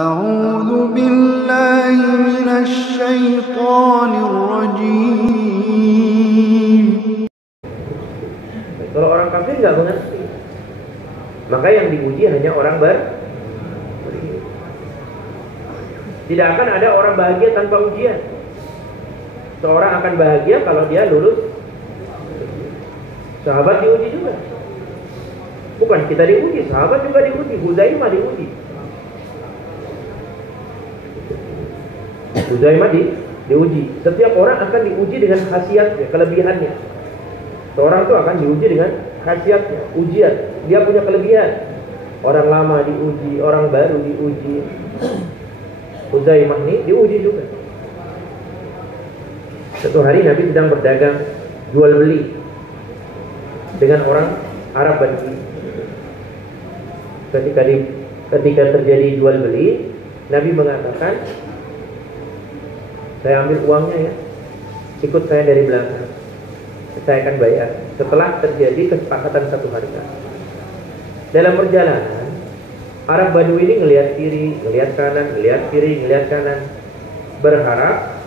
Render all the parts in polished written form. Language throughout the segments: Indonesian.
أعوذ بالله من الشيطان الرجيم. Kalau orang kafir nggak mengerti, maka yang diuji hanya orang beriman. Tidak akan ada orang bahagia tanpa ujian. Seorang akan bahagia kalau dia lulus. Sahabat diuji juga. Bukan kita diuji, sahabat juga diuji. Huzaimah diuji. Huzaimah diuji. Setiap orang akan diuji dengan khasiatnya, kelebihannya. Seorang itu akan diuji dengan khasiatnya, ujian. Dia punya kelebihan. Orang lama diuji, orang baru diuji. Huzaimah ini diuji juga. Suatu hari Nabi sedang berdagang jual beli dengan orang Arab Badui. Ketika terjadi jual beli, Nabi mengatakan, saya ambil uangnya ya, ikut saya dari belakang, saya akan bayar. Setelah terjadi kesepakatan satu harga. Dalam perjalanan, Arab Badui ini ngelihat kiri, ngelihat kanan, ngelihat kiri, ngelihat kanan, berharap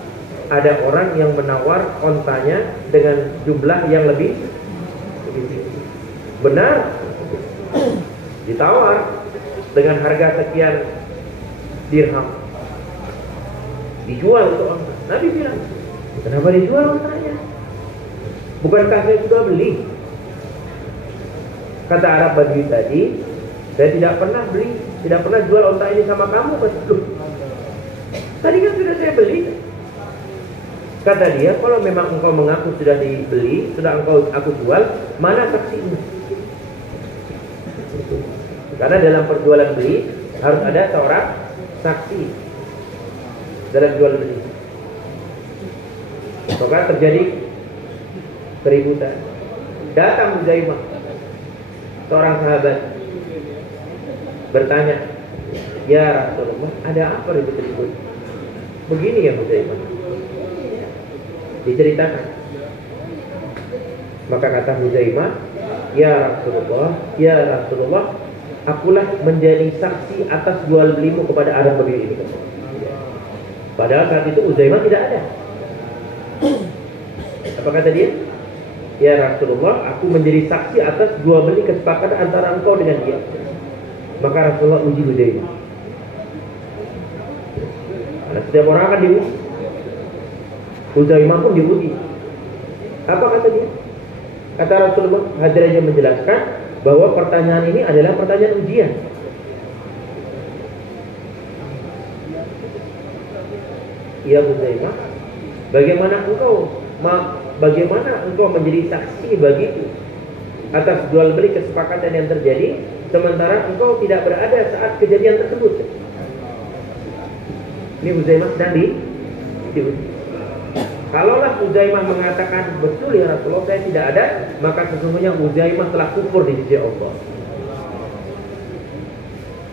ada orang yang menawar ontanya dengan jumlah yang lebih tinggi. Benar, ditawar dengan harga sekian dirham, dijual untuk onta. Nabi bilang, kenapa dijual ontanya? Bukankah saya sudah beli? Kata Arab Badui tadi, saya tidak pernah beli, tidak pernah jual onta ini sama kamu. Betul. Tadi kan sudah saya beli. Kata dia, kalau memang engkau mengaku sudah dibeli, sudah aku jual, mana saksinya? Karena dalam perjualan beli harus ada seorang saksi dalam jual beli. Maka terjadi keributan. Datang Huzaimah, seorang sahabat, bertanya, ya Rasulullah, ada apa ribut-ribut? Begini ya Huzaimah, diceritakan. Maka kata Huzaimah, ya Rasulullah, akulah menjadi saksi atas jual belimu kepada Arab Badui ini. Padahal saat itu Huzaimah tidak ada. Apa kata dia? Ya Rasulullah, aku menjadi saksi atas jual beli kesepakatan antara engkau dengan dia. Maka Rasulullah uji Huzaimah. Karena setiap orang akan diuji. Huzaimah pun diuji. Apa kata dia? Kata Rasulullah, hadirnya menjelaskan bahwa pertanyaan ini adalah pertanyaan ujian. Ya Huzaimah, bagaimana engkau menjadi saksi bagiku atas jual beli kesepakatan yang terjadi, sementara engkau tidak berada saat kejadian tersebut? Ini Huzaimah sedang diuji. Kalaulah Huzaimah mengatakan, betul ya Rasulullah, saya tidak ada, maka sesungguhnya Huzaimah telah kufur di sisi Allah.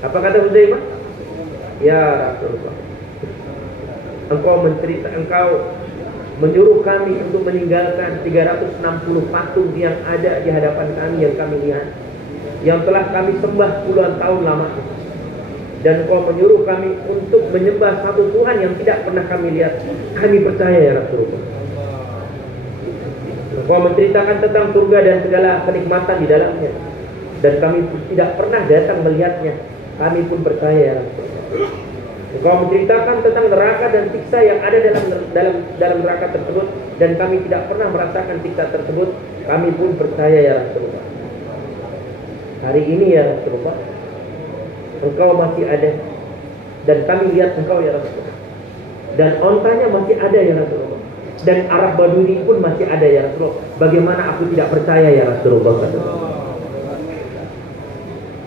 Apa kata Huzaimah? Ya Rasulullah, engkau menyuruh kami untuk meninggalkan 360 patung yang ada di hadapan kami, yang kami lihat, yang telah kami sembah puluhan tahun lamanya. Dan engkau menyuruh kami untuk menyembah satu Tuhan yang tidak pernah kami lihat. Kami percaya ya Rasulullah. Engkau menceritakan tentang surga dan segala kenikmatan di dalamnya, dan kami tidak pernah datang melihatnya. Kami pun percaya ya Rasulullah. Engkau menceritakan tentang neraka dan siksa yang ada dalam neraka tersebut, dan kami tidak pernah merasakan siksa tersebut. Kami pun percaya ya Rasulullah. Hari ini ya Rasulullah, engkau masih ada, dan kami lihat engkau ya Rasulullah, dan ontanya masih ada ya Rasulullah, dan Arab Badui pun masih ada ya Rasulullah. Bagaimana aku tidak percaya ya Rasulullah?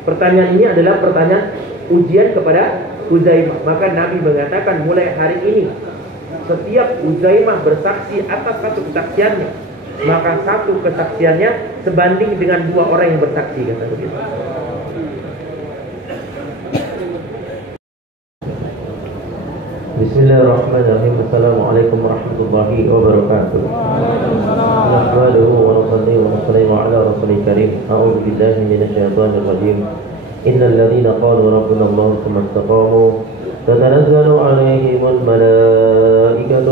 Pertanyaan ini adalah pertanyaan ujian kepada Huzaimah. Maka Nabi mengatakan, mulai hari ini setiap Huzaimah bersaksi atas satu kesaksiannya, maka satu kesaksiannya sebanding dengan 2 orang yang bersaksi, kata begitu. Bismillahirrahmanirrahim. Assalamualaikum warahmatullahi wabarakatuh. Nahmaduhu wa nusalli wa nusallimu ala rasulil karim. A'udzu billahi minasyaitonir rajim. Innal ladzina qalu rabbuna Allah tsumma istaqamu تتنزل عليهم الملائكة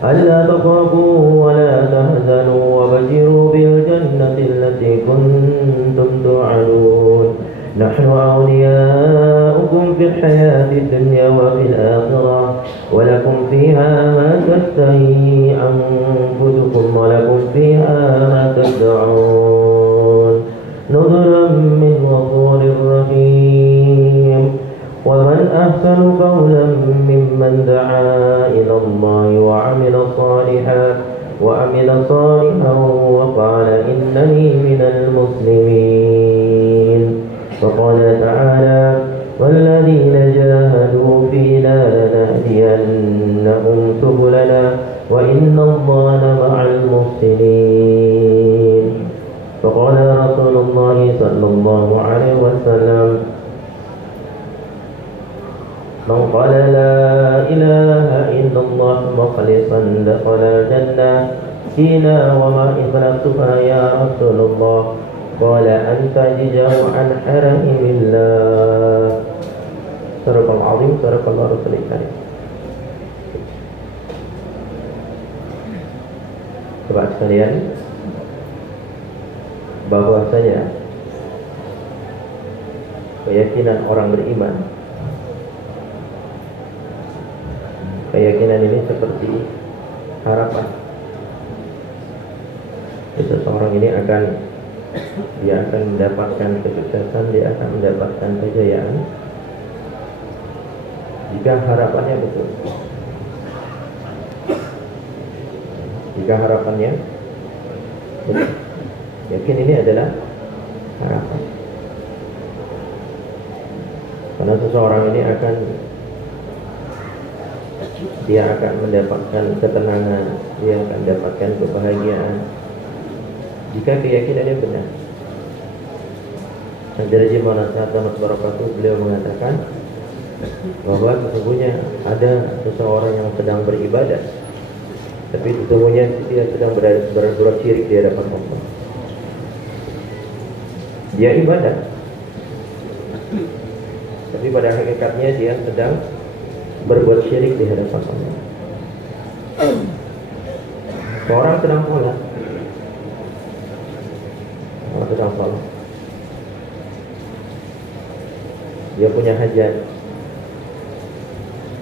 ألا تخافوا ولا تحزنوا وبشروا بالجنة التي كنتم توعدون نحن أولياؤكم في الحياة الدنيا وفي الآخرة ولكم فيها ما تشتهي أنفسكم ولكم فيها ما تدعون نزلا من غفور رحيم ومن أحسن قولا ممن دعا إلى الله وعمل صالحا وقال إنني من المسلمين وقال تعالى والذين جاهدوا فينا لنهدينهم سبلنا وإن الله مع المحسنين فقال رسول الله صلى الله عليه وسلم من قال لا إله إلا الله مخلصا دخل الجنة قيل وما إخلاصها يا رسول الله قال أن تجزع عن حرم الله صدق العظيم صدق الله رسول الكريم. Sobat sekalian, bahwasanya keyakinan orang beriman, keyakinan ini seperti harapan. Seseorang ini akan mendapatkan kesuksesan, dia akan mendapatkan kejayaan jika harapannya betul. Jika harapannya betul. Yakin ini adalah harapan. Karena seseorang ini dia akan mendapatkan ketenangan, dia akan mendapatkan kebahagiaan jika keyakinannya benar. Dari mana saat beliau mengatakan bahwa sesungguhnya ada seseorang yang sedang beribadah, tapi sesungguhnya dia sedang berbuat syirik di hadapan Allah. Dia ibadah, tapi pada hakikatnya dia sedang berbuat syirik di hadapan Allah. Seorang sedang sholat, dia punya hajat,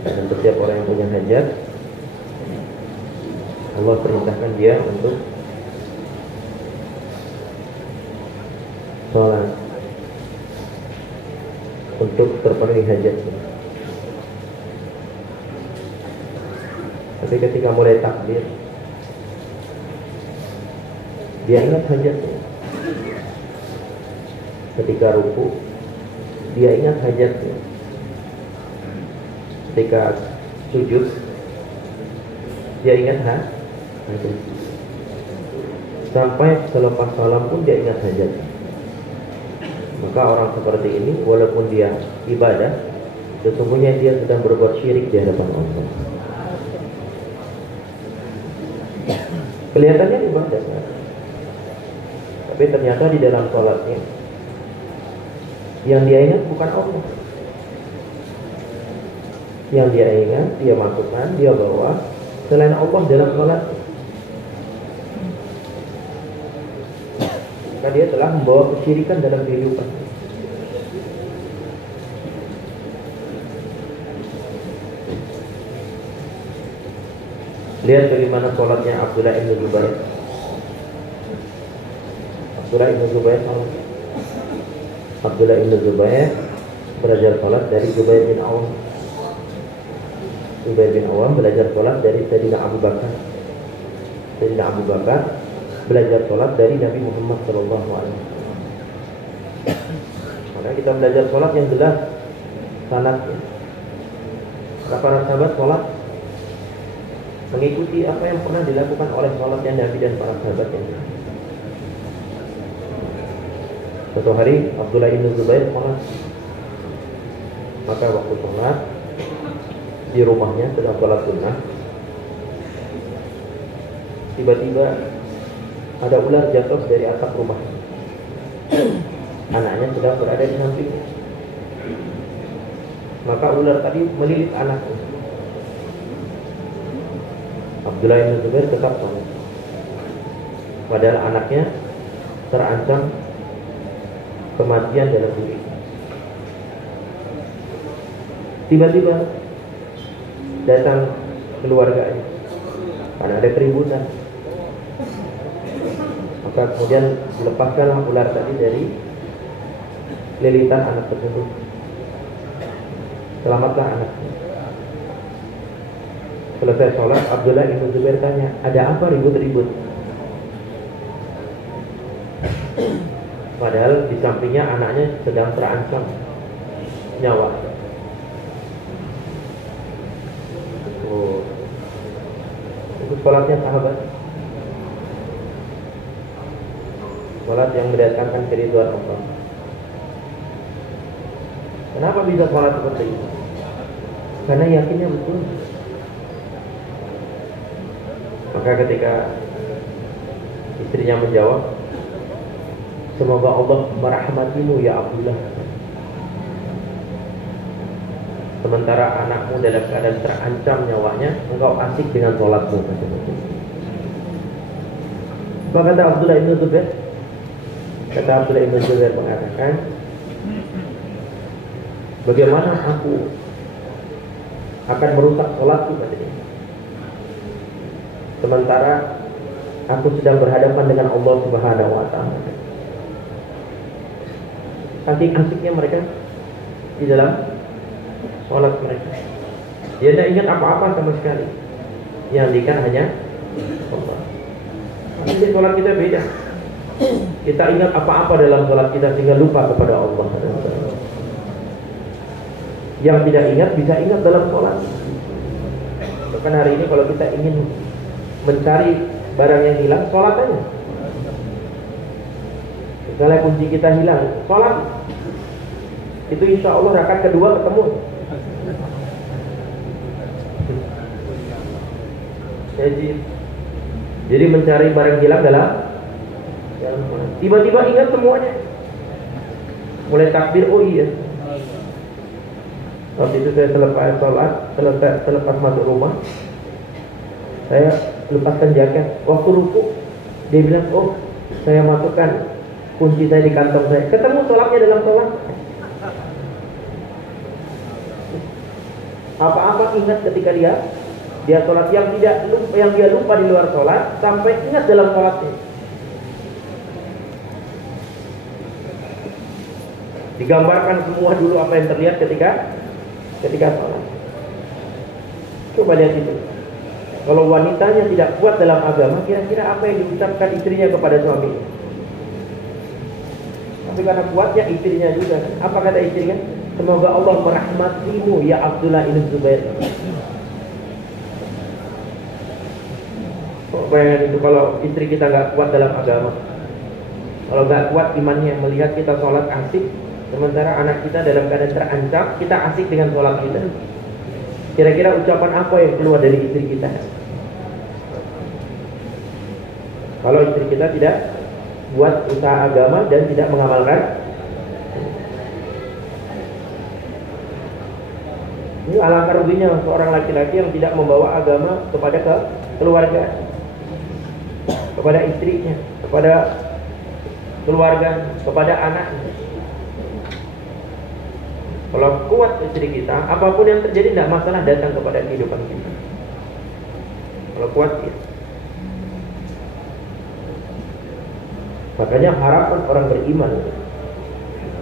dan setiap orang yang punya hajat Allah perintahkan dia untuk sholat untuk terpenuhi hajatnya. Tapi ketika mulai takbir, dia ingat hajatnya. Ketika ruku, dia ingat hajatnya. Ketika sujud, dia ingat hajat. Sampai selepas salam pun dia ingat hajatnya. Maka orang seperti ini, walaupun dia ibadah, sesungguhnya dia sedang berbuat syirik di hadapan Allah. Kelihatannya ibadah, tapi ternyata di dalam sholatnya yang dia ingat bukan Allah. Yang dia ingat, dia masukkan, dia bawa selain Allah dalam sholat. Maka dia telah membawa kesyirikan dalam kehidupan. Lihat bagaimana sholatnya Abdullah ibn Zubair. Abdullah ibn Zubair belajar sholat dari Zubair bin Awam. Zubair bin Awam belajar sholat dari Sayyidina Abu Bakar. Sayyidina Abu Bakar belajar sholat dari Nabi Muhammad SAW. Maka kita belajar sholat yang jelas sanadnya. Para sahabat sholat mengikuti apa yang pernah dilakukan oleh sholatnya Nabi dan para sahabatnya. Suatu hari Abdullah bin Zubair sholat. Maka waktu sholat di rumahnya sedang sholat sunnah, tiba-tiba ada ular jatuh dari atap rumah. Anaknya sedang berada di sampingnya. maka ular tadi melilit anaknya. Abdullah bin Zubair tetap sholat, padahal anaknya terancam kematian dalam diri. Tiba-tiba datang keluarganya karena ada keributan, maka kemudian dilepaskanlah ular tadi dari lilitan anak tersebut. Selamatlah anaknya. Selesai sholat, Abdullah bin Zubair tanya, ada apa ribut-ribut? Padahal di sampingnya anaknya sedang terancam nyawa. Oh, itu sholatnya sahabat. Sholat yang mendatangkan keriduan Allah. Kenapa bisa sholat seperti itu? Karena yakinnya betul. Maka ketika istrinya menjawab, semoga Allah merahmatimu ya Abdullah, sementara anakmu dalam keadaan terancam nyawanya, engkau asik dengan sholatmu. Apa kata Abdullah bin Zubair? Kata Abdullah bin Zubair mengatakan, bagaimana aku akan merusak sholatku katanya, sementara aku sedang berhadapan dengan Allah Subhanahu wa Ta'ala. Saking asiknya mereka di dalam sholat mereka. Dia tidak ingat apa-apa sama sekali. Yang diingat hanya Allah. Jadi sholat kita beda. Kita ingat apa-apa dalam sholat kita sehingga lupa kepada Allah. Yang tidak ingat bisa ingat dalam sholat. Bahkan hari ini kalau kita ingin mencari barang yang hilang, sholat aja. Misalnya kunci kita hilang, sholat. Itu insya Allah rakaat kedua ketemu. Jadi mencari barang hilang dalam tiba-tiba ingat semuanya. Mulai takbir, oh iya. Waktu itu saya selesai sholat, selepas masuk rumah, saya lepaskan jaket. Waktu ruku, dia bilang, oh saya masukkan kunci saya di kantong saya. Ketemu sholatnya dalam sholat. Apa-apa ingat ketika dia sholat, yang dia lupa di luar sholat sampai ingat dalam sholatnya. Digambarkan semua dulu apa yang terlihat ketika sholat. Coba lihat itu. Kalau wanitanya tidak kuat dalam agama, kira-kira apa yang diucapkan istrinya kepada suaminya? Tapi karena kuatnya istrinya juga. Apa kata istrinya? Semoga Allah merahmatimu ya Abdullah bin Zubair. Bayangkan itu kalau istri kita nggak kuat dalam agama, kalau nggak kuat imannya, melihat kita sholat asik, sementara anak kita dalam keadaan terancam, kita asik dengan sholat kita. Kira-kira ucapan apa yang keluar dari istri kita? Kalau istri kita tidak buat usaha agama dan tidak mengamalkan, ini alangkah ruginya seorang laki-laki yang tidak membawa agama kepada keluarga, kepada istrinya, kepada keluarga, kepada anaknya. Kalau kuat istri kita, apapun yang terjadi tidak masalah datang kepada kehidupan kita. Kalau kuat kita. Makanya harapan orang beriman,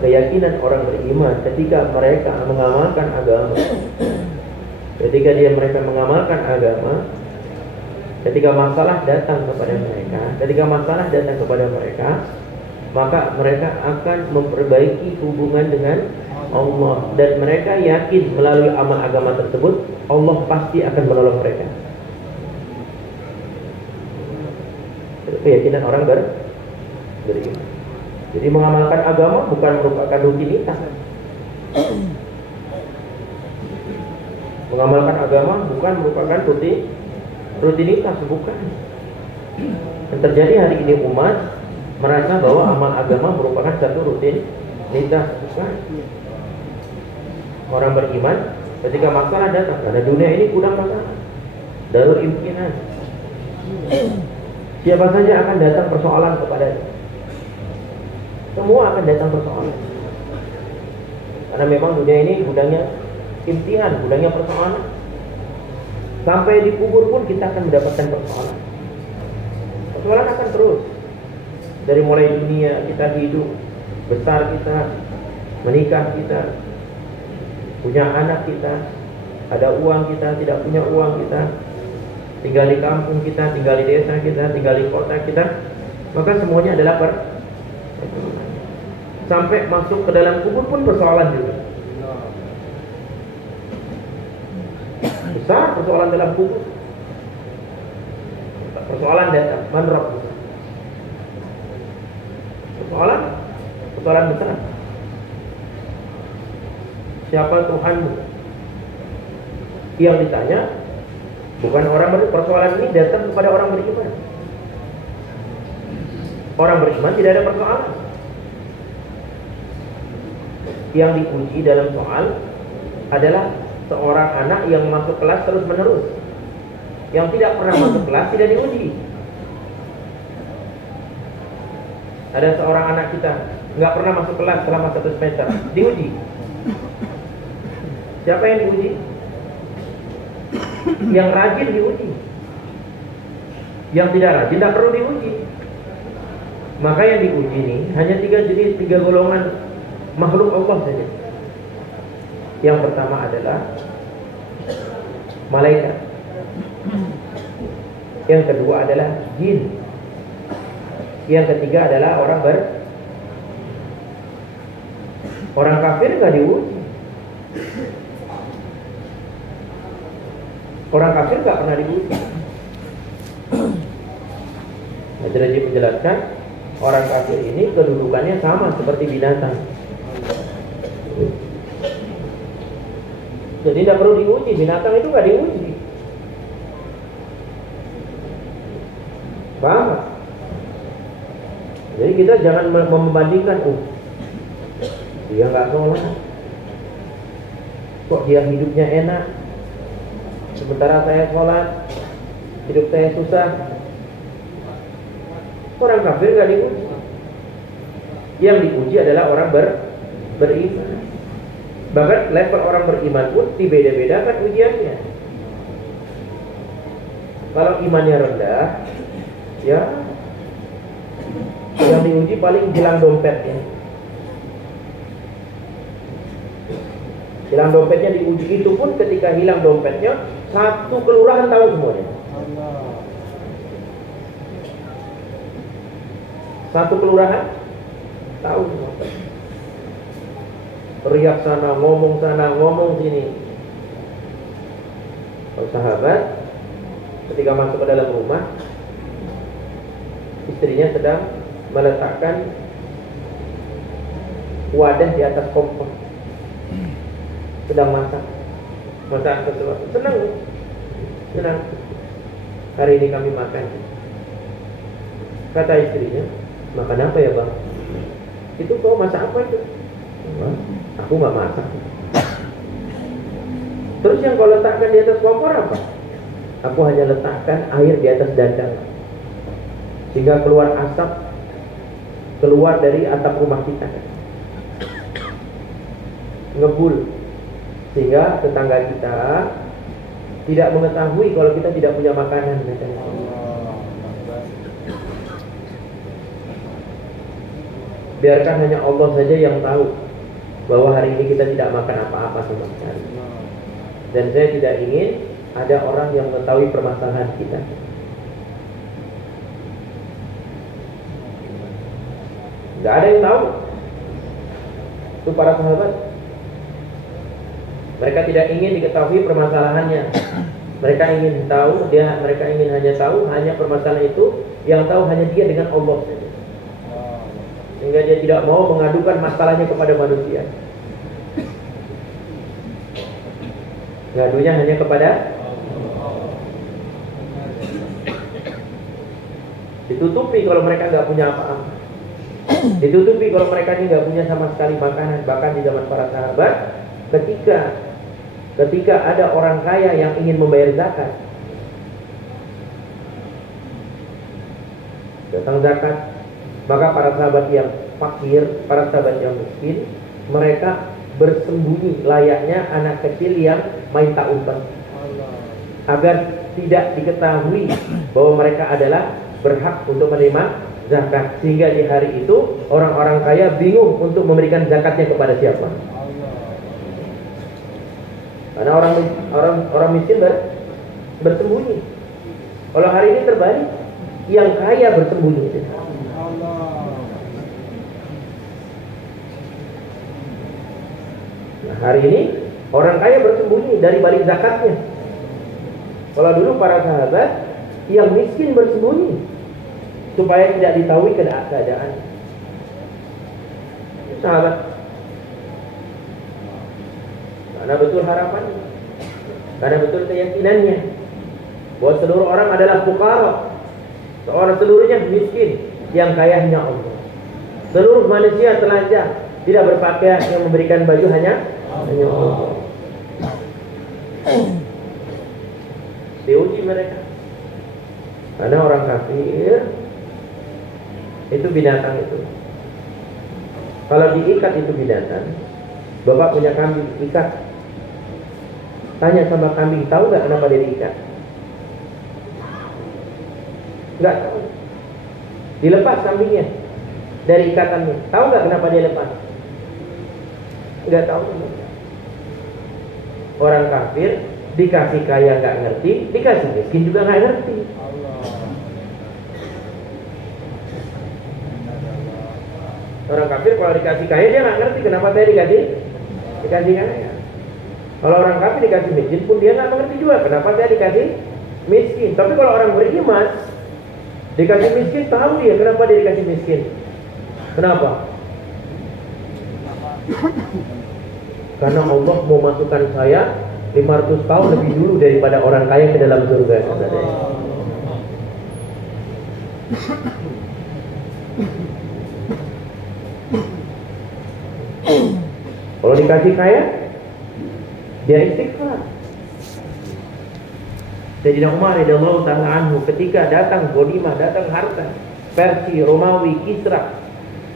keyakinan orang beriman ketika mereka mengamalkan agama, ketika mereka mengamalkan agama, ketika masalah datang kepada mereka, maka mereka akan memperbaiki hubungan dengan Allah, dan mereka yakin melalui amal agama tersebut Allah pasti akan menolong mereka. Itu keyakinan orang beriman. Jadi mengamalkan agama bukan merupakan rutinitas. Mengamalkan agama bukan merupakan rutinitas, bukan. Yang terjadi hari ini umat merasa bahwa amal agama merupakan satu rutinitas, bukan. Orang beriman ketika masalah datang, karena dunia ini kurang masalah, darul imtihan. Siapa saja akan datang persoalan kepadanya. Semua akan datang persoalan. Karena memang dunia ini gudangnya imtihan, gudangnya persoalan. Sampai di kubur pun kita akan mendapatkan persoalan. Persoalan akan terus. Dari mulai dunia kita hidup, besar kita, menikah kita, punya anak kita, ada uang kita, tidak punya uang kita, tinggal di kampung kita, tinggal di desa kita, tinggal di kota kita, maka semuanya adalah sampai masuk ke dalam kubur pun persoalan juga. Besar persoalan dalam kubur. Persoalan datang, manrok. Persoalan besar. Siapa Tuhanmu? Yang ditanya bukan orang persoalan ini datang kepada orang beriman. Orang beriman tidak ada persoalan. Yang diuji dalam soal adalah seorang anak yang masuk kelas terus menerus. Yang tidak pernah masuk kelas tidak diuji. Ada seorang anak kita nggak pernah masuk kelas selama 1 semester, diuji. Siapa yang diuji? Yang rajin diuji. Yang tidak rajin tidak perlu diuji. Maka yang diuji ini hanya 3 jenis, 3 golongan makhluk Allah saja. Yang pertama adalah malaikat. Yang kedua adalah jin. Yang ketiga adalah orang kafir nggak diuji. Orang kafir nggak pernah diuji. Majelis menjelaskan orang kafir ini kedudukannya sama seperti binatang. Jadi tidak perlu diuji, binatang itu nggak diuji. Paham? Jadi kita jangan membandingkan, dia nggak sholat, kok dia hidupnya enak, sementara saya sholat, hidup saya susah. Orang kafir nggak diuji. Yang diuji adalah orang beriman. Bahkan level orang beriman pun dibeda-beda kan ujiannya. Kalau imannya rendah, ya yang diuji paling hilang dompetnya. Hilang dompetnya diuji, itu pun ketika hilang dompetnya satu kelurahan tahu semuanya. Satu kelurahan tahu semua. Teriak sana, ngomong sini. Kalau sahabat ketika masuk ke dalam rumah, istrinya sedang meletakkan wadah di atas kompor, sedang masak sesuatu. Senang. Hari ini kami makan. Kata istrinya, makan apa ya bang? Itu kau masak apa itu? Aku nggak masak. Terus yang kau letakkan di atas kompor apa? Aku hanya letakkan air di atas dandang, sehingga keluar asap, keluar dari atap rumah kita, ngebul, sehingga tetangga kita tidak mengetahui kalau kita tidak punya makanan. Biarkan hanya Allah saja yang tahu bahwa hari ini kita tidak makan apa-apa sama sekali. Dan saya tidak ingin ada orang yang mengetahui permasalahan kita. Tidak ada yang tahu. Itu para sahabat. Mereka tidak ingin diketahui permasalahannya. Mereka ingin tahu, mereka ingin hanya tahu hanya permasalahan itu, yang tahu hanya dia dengan Allah saja. Sehingga dia tidak mau mengadukan masalahnya kepada manusia. Ngadunya hanya kepada ditutupi kalau mereka nggak punya apa-apa. Ditutupi kalau mereka ini nggak punya sama sekali makanan. Bahkan di zaman para sahabat, ketika ada orang kaya yang ingin membayar zakat, datang zakat, maka para sahabat yang fakir, para sahabat yang miskin, mereka bersembunyi layaknya anak kecil yang main taubat, agar tidak diketahui bahwa mereka adalah berhak untuk menerima zakat, sehingga di hari itu orang-orang kaya bingung untuk memberikan zakatnya kepada siapa. Karena orang miskin bersembunyi. Kalau hari ini terbalik, yang kaya bersembunyi. Nah, hari ini orang kaya bersembunyi dari balik zakatnya. Kalau dulu para sahabat yang miskin bersembunyi supaya tidak diketahui keadaan. Sahabat, karena betul harapannya, karena betul keyakinannya bahwa seluruh orang adalah fuqara, seluruhnya miskin, yang kaya hanya Allah. Seluruh manusia telanjang, tidak berpakaian, yang memberikan baju hanya Allah. Diuji mereka, karena orang kafir itu binatang itu. Kalau diikat itu binatang, bapak punya kambing, ikat. Tanya sama kambing, tahu nggak kenapa dia diikat? Nggak tahu. Dilepas kambingnya dari ikatannya, tahu nggak kenapa dia lepas? Nggak tahu. Orang kafir dikasih kaya nggak ngerti, dikasih miskin juga nggak ngerti. Orang kafir kalau dikasih kaya dia nggak ngerti kenapa saya dikasih kaya. Kalau orang kafir dikasih miskin pun dia nggak mengerti juga kenapa saya dikasih miskin. Tapi kalau orang beriman dikasih miskin, tahu dia kenapa dia dikasih miskin. Kenapa? Karena Allah mau masukkan saya 500 tahun lebih dulu daripada orang kaya ke dalam surga. Kalau dikasih kaya, dia istighfar. Sayyidina Umar radhiyallahu ta'ala anhu ketika datang ghanimah, datang harta Persia, Romawi, Kisra,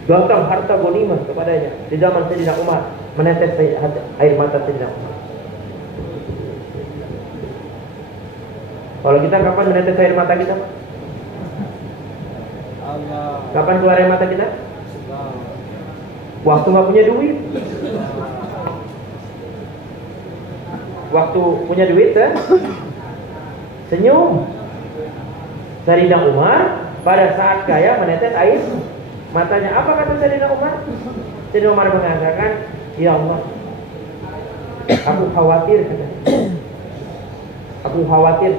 datang harta ghanimah kepadanya di zaman Sayyidina Umar, menetes air mata Sayyidina Umar. Kalau kita kapan menetes air mata kita? Kapan keluar air mata kita? Waktu nggak punya duit. Waktu punya duit, senyum. Sayyidina Umar pada saat kaya menetes air matanya. Apa kata Sayyidina Umar? Sayyidina Umar mengatakan, ya Allah, aku khawatir, aku khawatir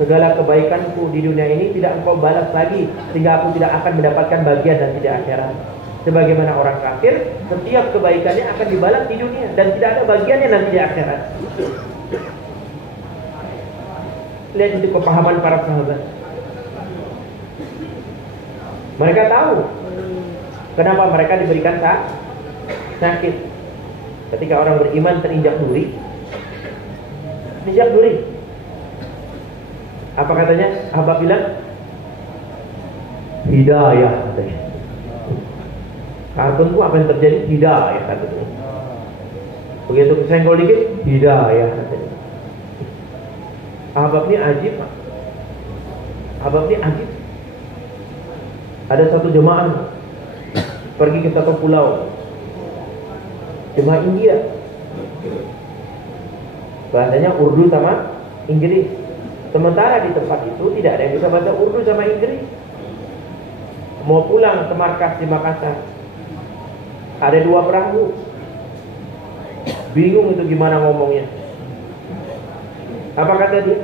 segala kebaikanku di dunia ini tidak engkau balas lagi, sehingga aku tidak akan mendapatkan bagian dan tidak akhirat. Sebagaimana orang kafir, setiap kebaikannya akan dibalas di dunia dan tidak ada bagiannya nanti di akhirat. Lihat itu kepahaman para sahabat. Mereka tahu kenapa mereka diberikan sakit. Ketika orang beriman terinjak duri, apa katanya? Apa bilang? Hidayah katanya. Kartunku apa yang terjadi? Hidayah katanya. Begitu kesenggol dikit, hidayah katanya. Ahbab ini ajib, Pak. Ahbab ini ajib. Ada satu jemaah pergi ke satu pulau, jemaah India, bahasanya Urdu sama Inggris. Sementara di tempat itu tidak ada yang bisa bahasa Urdu sama Inggris. Mau pulang ke markas di Makassar, ada 2 perahu, bingung itu gimana ngomongnya. Apa kata dia?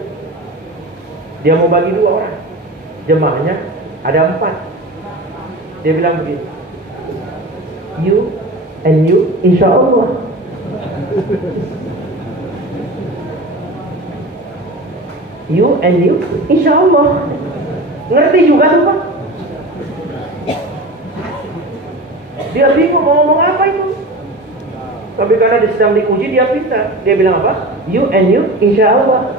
Dia mau bagi 2 orang, jemaahnya ada 4. Dia bilang begini, you and you, insya Allah. You and you, insya Allah. Ngerti juga tuh Pak. Dia bingung mau ngomong apa itu. Tapi karena dia sedang diuji, dia pintar. Dia bilang apa? You and you, insya Allah.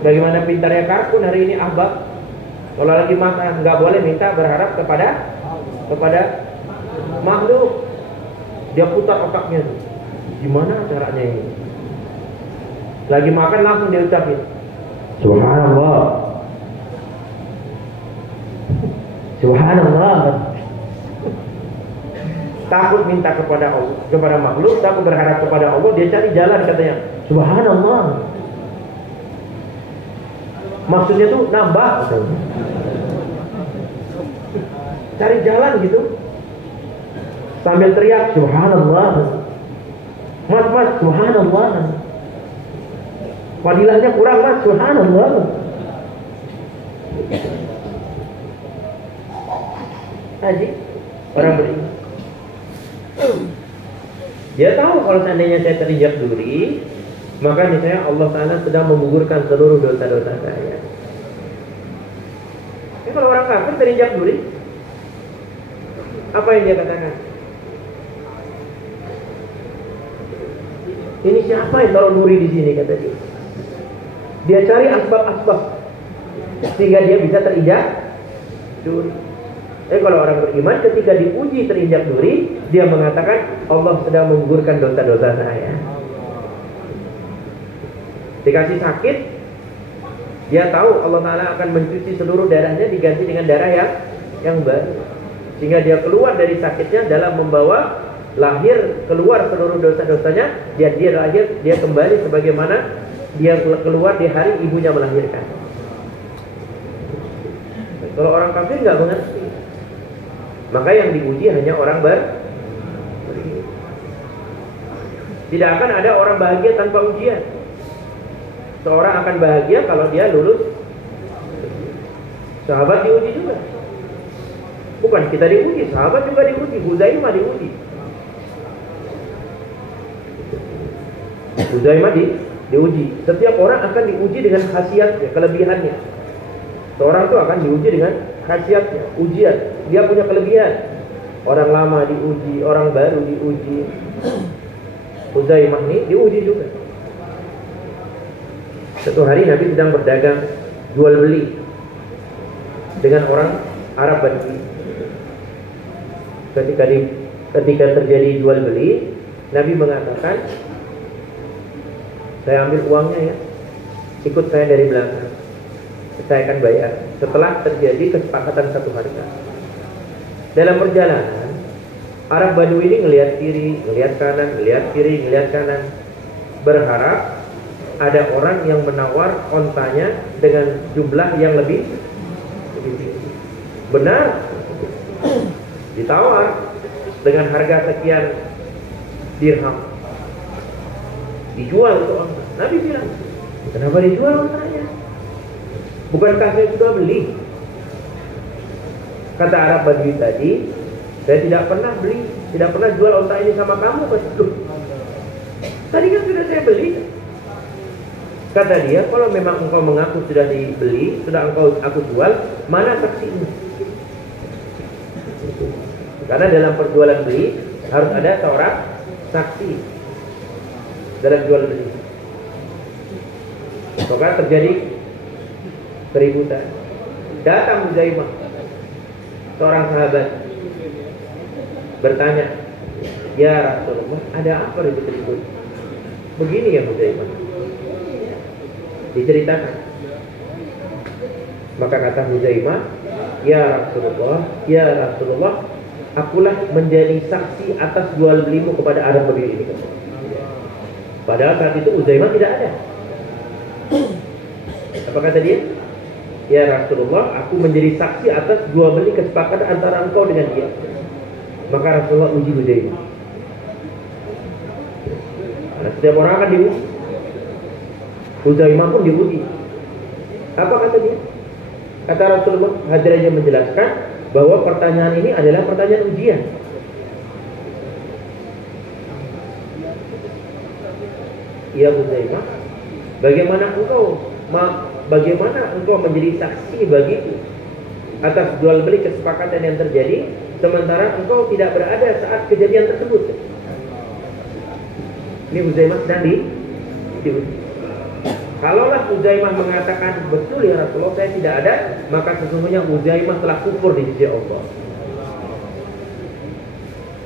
Bagaimana pintarnya Karkun hari ini Ahbab? Kalau lagi makan nggak boleh minta berharap kepada makhluk. Dia putar otaknya. Gimana caranya ini? Lagi makan langsung dia ucapin Subhanallah. Subhanallah. Takut minta kepada Allah, kepada makhluk, takut berharap kepada Allah, dia cari jalan katanya. Subhanallah. Maksudnya tuh nambah katanya. Cari jalan gitu. Sambil teriak Subhanallah. Mas, Subhanallah. Fadilahnya kurang, Mas, Subhanallah. Haji, orang beriman. Dia tahu kalau seandainya saya terinjak duri, maka misalnya Allah Ta'ala sedang menggugurkan seluruh dosa-dosa saya. Kalau orang kafir terinjak duri, apa yang dia katakan? Ini siapa yang taruh duri di sini, kata dia. Dia cari asbab-asbab sehingga dia bisa terinjak duri. Kalau orang beriman ketika diuji terinjak duri, dia mengatakan Allah sedang menggugurkan dosa-dosa saya. Dikasih sakit, dia tahu Allah Ta'ala akan mencuci seluruh darahnya, diganti dengan darah yang baru, sehingga dia keluar dari sakitnya dalam membawa lahir keluar seluruh dosa-dosanya. Dia lahir, dia kembali sebagaimana dia keluar di hari ibunya melahirkan. Kalau orang kafir nggak mengerti, maka yang diuji hanya orang beriman. Tidak akan ada orang bahagia tanpa ujian. Seorang akan bahagia kalau dia lulus. Sahabat diuji juga. Bukan kita diuji, sahabat juga diuji. Huzaimah diuji. Huzaimah diuji. Setiap orang akan diuji dengan khasiatnya, kelebihannya. Seorang itu akan diuji dengan khasiatnya, ujian. Dia punya kelebihan. Orang lama diuji, orang baru diuji. Huzaimah ini diuji juga. Satu hari Nabi sedang berdagang jual beli dengan orang Arab Badui. Ketika terjadi jual beli, Nabi mengatakan, saya ambil uangnya ya, ikut saya dari belakang, saya akan bayar setelah terjadi kesepakatan satu harga. Dalam perjalanan, Arab Badui ini ngelihat kiri, ngelihat kanan, ngelihat kiri, ngelihat kanan, berharap ada orang yang menawar ontanya dengan jumlah yang lebih tinggi. Benar, ditawar dengan harga sekian dirham, dijual itu onta. Nabi bilang, kenapa dijual ontanya? Bukankah saya sudah beli? Kata Arab Badui tadi, saya tidak pernah beli, tidak pernah jual onta ini sama kamu. Betul. Tadi kan sudah saya beli. Kata dia, kalau memang engkau mengaku sudah dibeli, sudah aku jual, mana saksinya? Karena dalam perjualan beli harus ada seorang saksi dalam jual beli. Maka terjadi keributan. Datang Huzaimah, seorang sahabat, bertanya, ya Rasulullah, ada apa ribut-ribut? Begini ya Huzaimah, diceritakan. Maka kata Huzaimah, ya Rasulullah, akulah menjadi saksi atas jual belimu kepada Arab Badui ini. Padahal saat itu Huzaimah tidak ada. Apa kata dia? Ya Rasulullah, aku menjadi saksi atas jual beli kesepakatan antara engkau dengan dia. Maka Rasulullah uji Huzaimah. Nah, setiap orang akan diuji. Huzaimah pun diuji. Apa kata dia? Kata Rasulullah, hadirannya menjelaskan bahwa pertanyaan ini adalah pertanyaan ujian. Ya Huzaimah, bagaimana engkau menjadi saksi bagiku atas jual beli kesepakatan yang terjadi sementara engkau tidak berada saat kejadian tersebut. Ini Huzaimah sedang diuji. Kalaulah Huzaimah mengatakan betul ya Rasulullah saya tidak ada, maka sesungguhnya Huzaimah telah kufur di sisi Allah.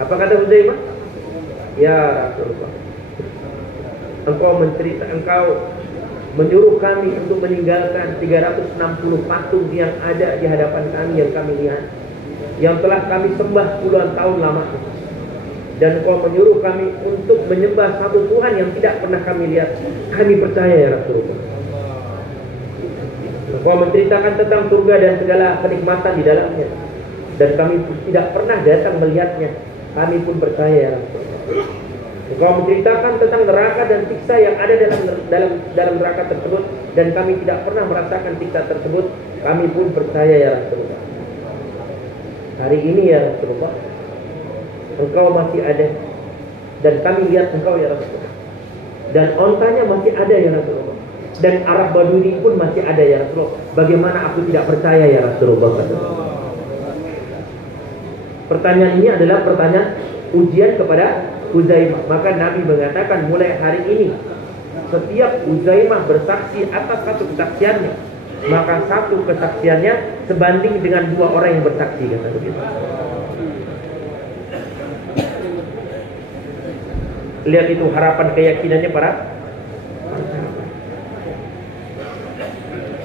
Apa kata Huzaimah? Ya Rasulullah, engkau menyuruh kami untuk meninggalkan 360 patung yang ada di hadapan kami yang kami lihat, yang telah kami sembah puluhan tahun lamanya. Dan engkau menyuruh kami untuk menyembah satu Tuhan yang tidak pernah kami lihat. Kami percaya ya Rasulullah. Engkau menceritakan tentang surga dan segala kenikmatan di dalamnya, dan kami tidak pernah datang melihatnya. Kami pun percaya ya Rasulullah. Engkau menceritakan tentang neraka dan siksa yang ada dalam neraka tersebut, dan kami tidak pernah merasakan siksa tersebut. Kami pun percaya ya Rasulullah. Hari ini ya Rasulullah, engkau masih ada, dan kami lihat engkau ya Rasulullah, dan ontanya masih ada ya Rasulullah, dan Arab Badui pun masih ada ya Rasulullah. Bagaimana aku tidak percaya ya Rasulullah? Pertanyaan ini adalah pertanyaan ujian kepada Huzaimah. Maka Nabi mengatakan mulai hari ini setiap Huzaimah bersaksi atas satu kesaksiannya, maka satu kesaksiannya sebanding dengan 2 orang yang bersaksi, kata begitu. Lihat itu harapan keyakinannya para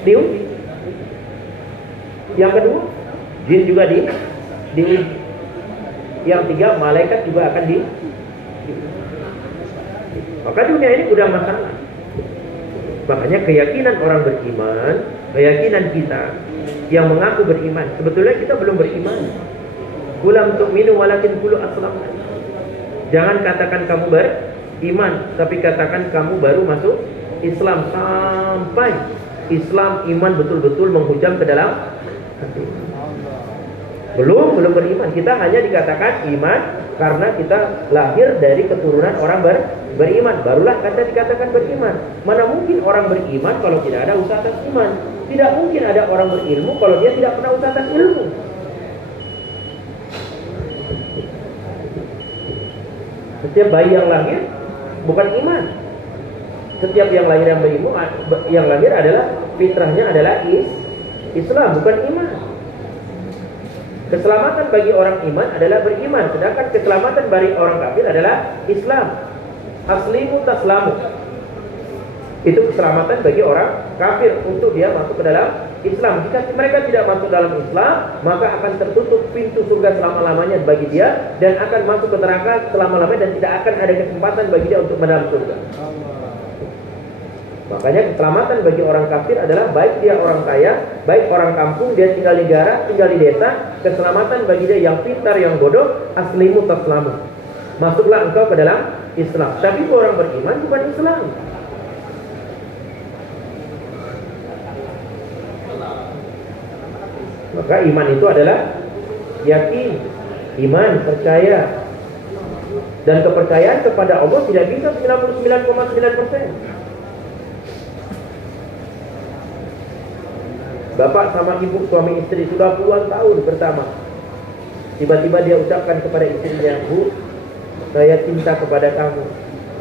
diuji. Yang kedua, jin juga diuji. Yang tiga, malaikat juga akan diuji. Maka dunia ini udah masalah. Makanya keyakinan orang beriman, keyakinan kita yang mengaku beriman, sebetulnya kita belum beriman. Kulam tu'minu walakin qulu aslamna. Jangan katakan kamu beriman, tapi katakan kamu baru masuk Islam. Sampai Islam, iman betul-betul menghujam ke dalam hati. Belum beriman. Kita hanya dikatakan iman karena kita lahir dari keturunan orang beriman. Barulah dikatakan beriman. Mana mungkin orang beriman kalau tidak ada usaha atas iman? Tidak mungkin ada orang berilmu kalau dia tidak pernah usaha atas ilmu. Setiap bayi yang lahir bukan iman. Setiap yang lahir yang berilmu, yang lahir adalah fitrahnya adalah Islam, bukan iman. Keselamatan bagi orang iman adalah beriman, sedangkan keselamatan bagi orang kafir adalah Islam. Aslimu taslamu. Itu keselamatan bagi orang kafir untuk dia masuk ke dalam Islam. Jika mereka tidak masuk dalam Islam, maka akan tertutup pintu surga selama-lamanya bagi dia, dan akan masuk ke neraka selama-lamanya, dan tidak akan ada kesempatan bagi dia untuk masuk surga. Makanya keselamatan bagi orang kafir adalah baik dia orang kaya, baik orang kampung, dia tinggal di darat, tinggal di desa, keselamatan bagi dia yang pintar, yang bodoh, aslimu taslamu. Masuklah engkau ke dalam Islam. Tapi orang beriman bukan Islam. Maka iman itu adalah yakin, iman, percaya. Dan kepercayaan kepada Allah tidak bisa 99,9%. Bapak sama ibu suami istri sudah puluhan tahun bersama. Tiba-tiba dia ucapkan kepada istrinya, Bu, saya cinta kepada kamu,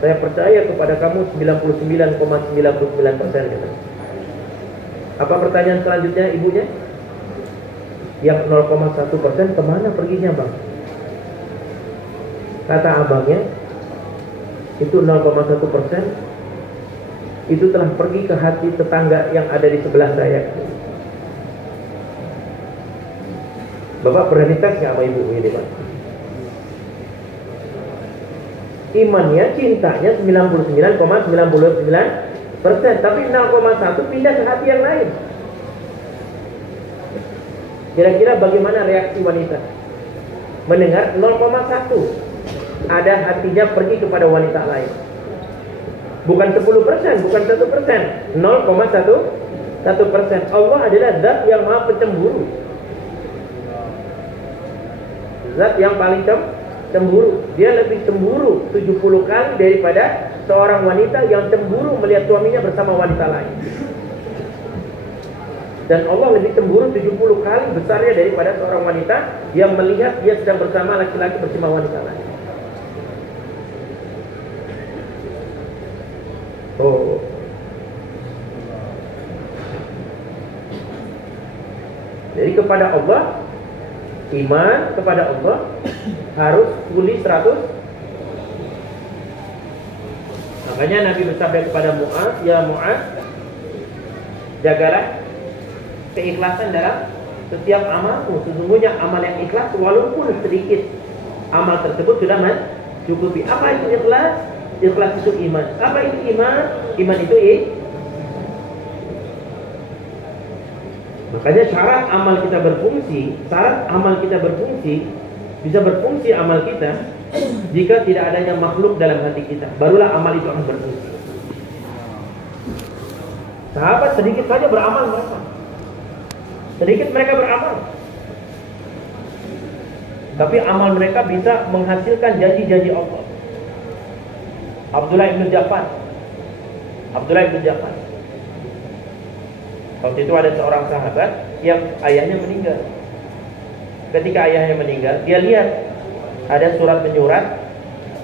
saya percaya kepada kamu 99,99%. Apa pertanyaan selanjutnya ibunya? Yang 0,1% kemana perginya, Bang? Kata abangnya, itu 0,1% itu telah pergi ke hati tetangga yang ada di sebelah saya. Bapak pernah dites nggak sama ibu ini, Pak? Imannya, cintanya 99,99%, tapi 0,1 pindah ke hati yang lain. Kira-kira bagaimana reaksi wanita mendengar 0,1 ada hatinya pergi kepada wanita lain? Bukan 10%, bukan 1%, 0,1%. Allah adalah zat yang maha pencemburu, zat yang paling cemburu. Dia lebih cemburu 70 kali daripada seorang wanita yang cemburu melihat suaminya bersama wanita lain. Dan Allah lebih cemburu 70 kali besarnya daripada seorang wanita yang melihat dia sedang bersama laki-laki bersama wanita lain. Oh. Jadi kepada Allah, iman kepada Allah harus fully 100. Makanya Nabi bersabda kepada Mu'adz, "Ya Mu'adz, jagalah keikhlasan dalam setiap amalmu. Sesungguhnya amal yang ikhlas walaupun sedikit, amal tersebut sudah mencukupi." Apa itu ikhlas? Ikhlas itu iman. Apa itu iman? Iman itu Makanya syarat amal kita berfungsi, bisa berfungsi amal kita jika tidak adanya makhluk dalam hati kita. Barulah amal itu akan berfungsi. Sahabat sedikit saja beramal mereka. Sedikit mereka beramal. Tapi amal mereka bisa menghasilkan janji-janji Allah. Abdullah bin Ja'far. Waktu itu ada seorang sahabat yang ayahnya meninggal. Ketika ayahnya meninggal, dia lihat ada surat menyurat.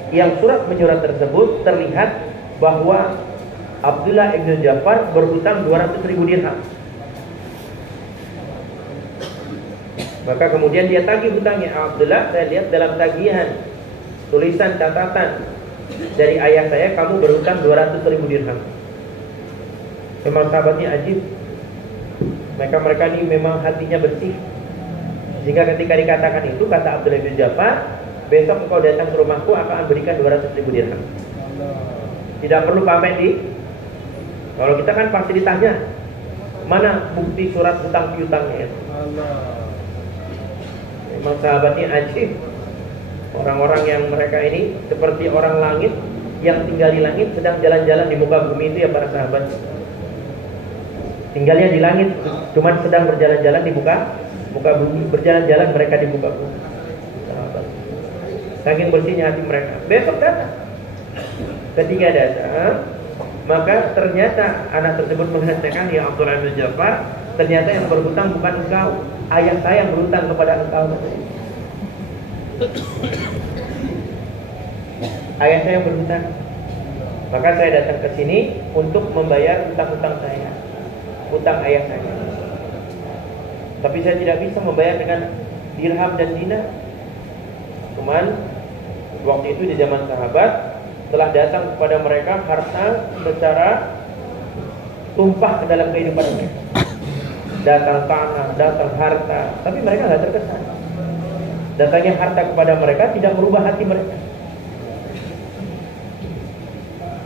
Yang surat menyurat tersebut terlihat bahwa Abdullah bin Ja'far berhutang 200.000 dirham. Maka kemudian dia tagih hutangnya. Abdullah, saya lihat dalam tagihan tulisan catatan dari ayah saya, kamu berhutang 200.000 dirham. Memang sahabatnya ajib. Mereka ini memang hatinya bersih. Sehingga ketika dikatakan itu, kata Abdullah bin Ja'far, besok engkau datang ke rumahku, akan berikan 200.000 dirham. Tidak perlu pamit di. Kalau kita kan pasti ditanya, mana bukti surat hutang piutangnya? Memang sahabatnya ajib. Orang-orang yang mereka ini seperti orang langit yang tinggal di langit sedang jalan-jalan di muka bumi itu ya para sahabat. Tinggalnya di langit, cuman sedang berjalan-jalan di muka bumi, berjalan-jalan mereka di muka bumi. Sahabat. Saking bersihnya hati mereka. Besok datang. Ketika datang, maka ternyata anak tersebut mengatakan, "Ya Abdullah bin Ja'far, ternyata yang berhutang bukan engkau, ayah saya yang berhutang kepada engkau." Ayah saya berhutang. Maka saya datang ke sini untuk membayar hutang-hutang saya, hutang ayah saya. Tapi saya tidak bisa membayar dengan dirham dan dinar. Cuman waktu itu di zaman sahabat telah datang kepada mereka harta secara tumpah ke dalam kehidupan mereka. Datang tanah, datang harta, tapi mereka tidak terkesan. Datangnya harta kepada mereka tidak merubah hati mereka.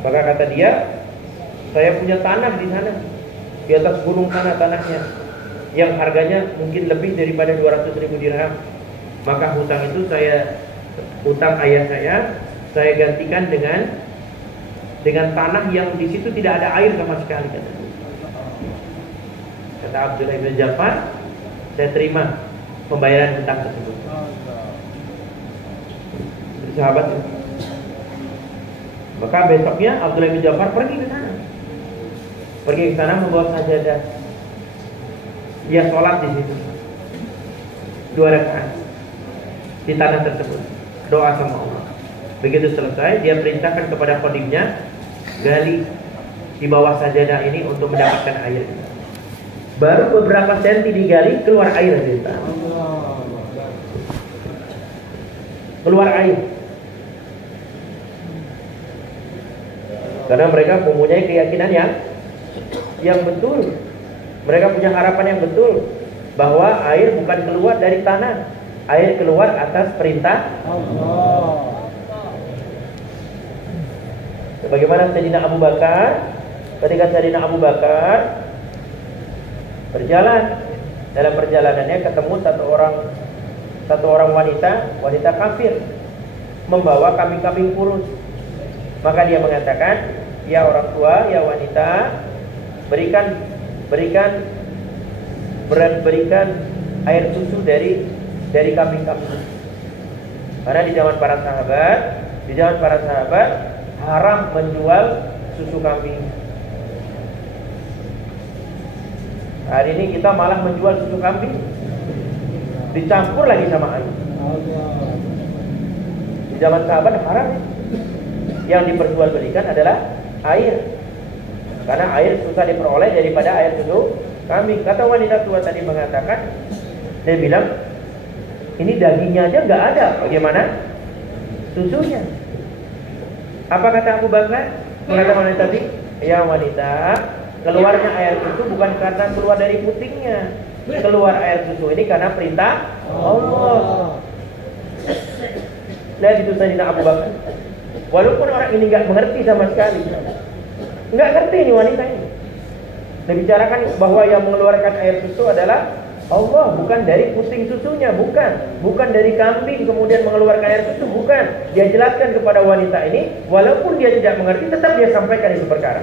Maka kata dia, saya punya tanah di sana, di atas gunung sana tanahnya, yang harganya mungkin lebih daripada 200.000 dirham. Maka hutang itu hutang ayah saya gantikan dengan tanah yang di situ tidak ada air sama sekali. Kata Abdullah bin Ja'far, saya terima pembayaran hutang tersebut. Sahabat. Maka besoknya Abdullah bin Ja'far pergi ke sana membawa sajadah. Dia sholat di situ 2 rakaat di tanah tersebut, doa sama Allah. Begitu selesai, dia perintahkan kepada khodimnya, gali di bawah sajadah ini untuk mendapatkan air. Baru beberapa senti digali, keluar air dari tanah. Keluar air. Karena mereka mempunyai keyakinan yang betul. Mereka punya harapan yang betul bahwa air bukan keluar dari tanah, air keluar atas perintah Allah. Sebagaimana Sayyidina Abu Bakar, ketika Sayyidina Abu Bakar berjalan, dalam perjalanannya ketemu satu orang wanita kafir membawa kambing-kambing kurus. Maka dia mengatakan, "Ya orang tua, ya wanita, berikan air susu dari kambing-kambing." Karena di zaman para sahabat haram menjual susu kambing. Hari ini kita malah menjual susu kambing, dicampur lagi sama air. Di zaman sahabat haram ya. Yang diperjualbelikan adalah air, karena air susah diperoleh daripada air susu kambing. Kata wanita tua tadi mengatakan, dia bilang, ini dagingnya aja nggak ada, bagaimana susunya? Apa kata Abu Bakar? Mengatakan wanita tadi, ya wanita, keluarnya air susu bukan karena keluar dari putingnya. Keluar air susu ini karena perintah Allah. Lihat itu Sayyidina Abu Bakar. Walaupun orang ini nggak mengerti sama sekali, nggak ngerti ini wanita ini. Dia bicarakan bahwa yang mengeluarkan air susu adalah Allah, bukan dari puting susunya, bukan dari kambing kemudian mengeluarkan air susu, bukan. Dia jelaskan kepada wanita ini, walaupun dia tidak mengerti, tetap dia sampaikan itu perkara.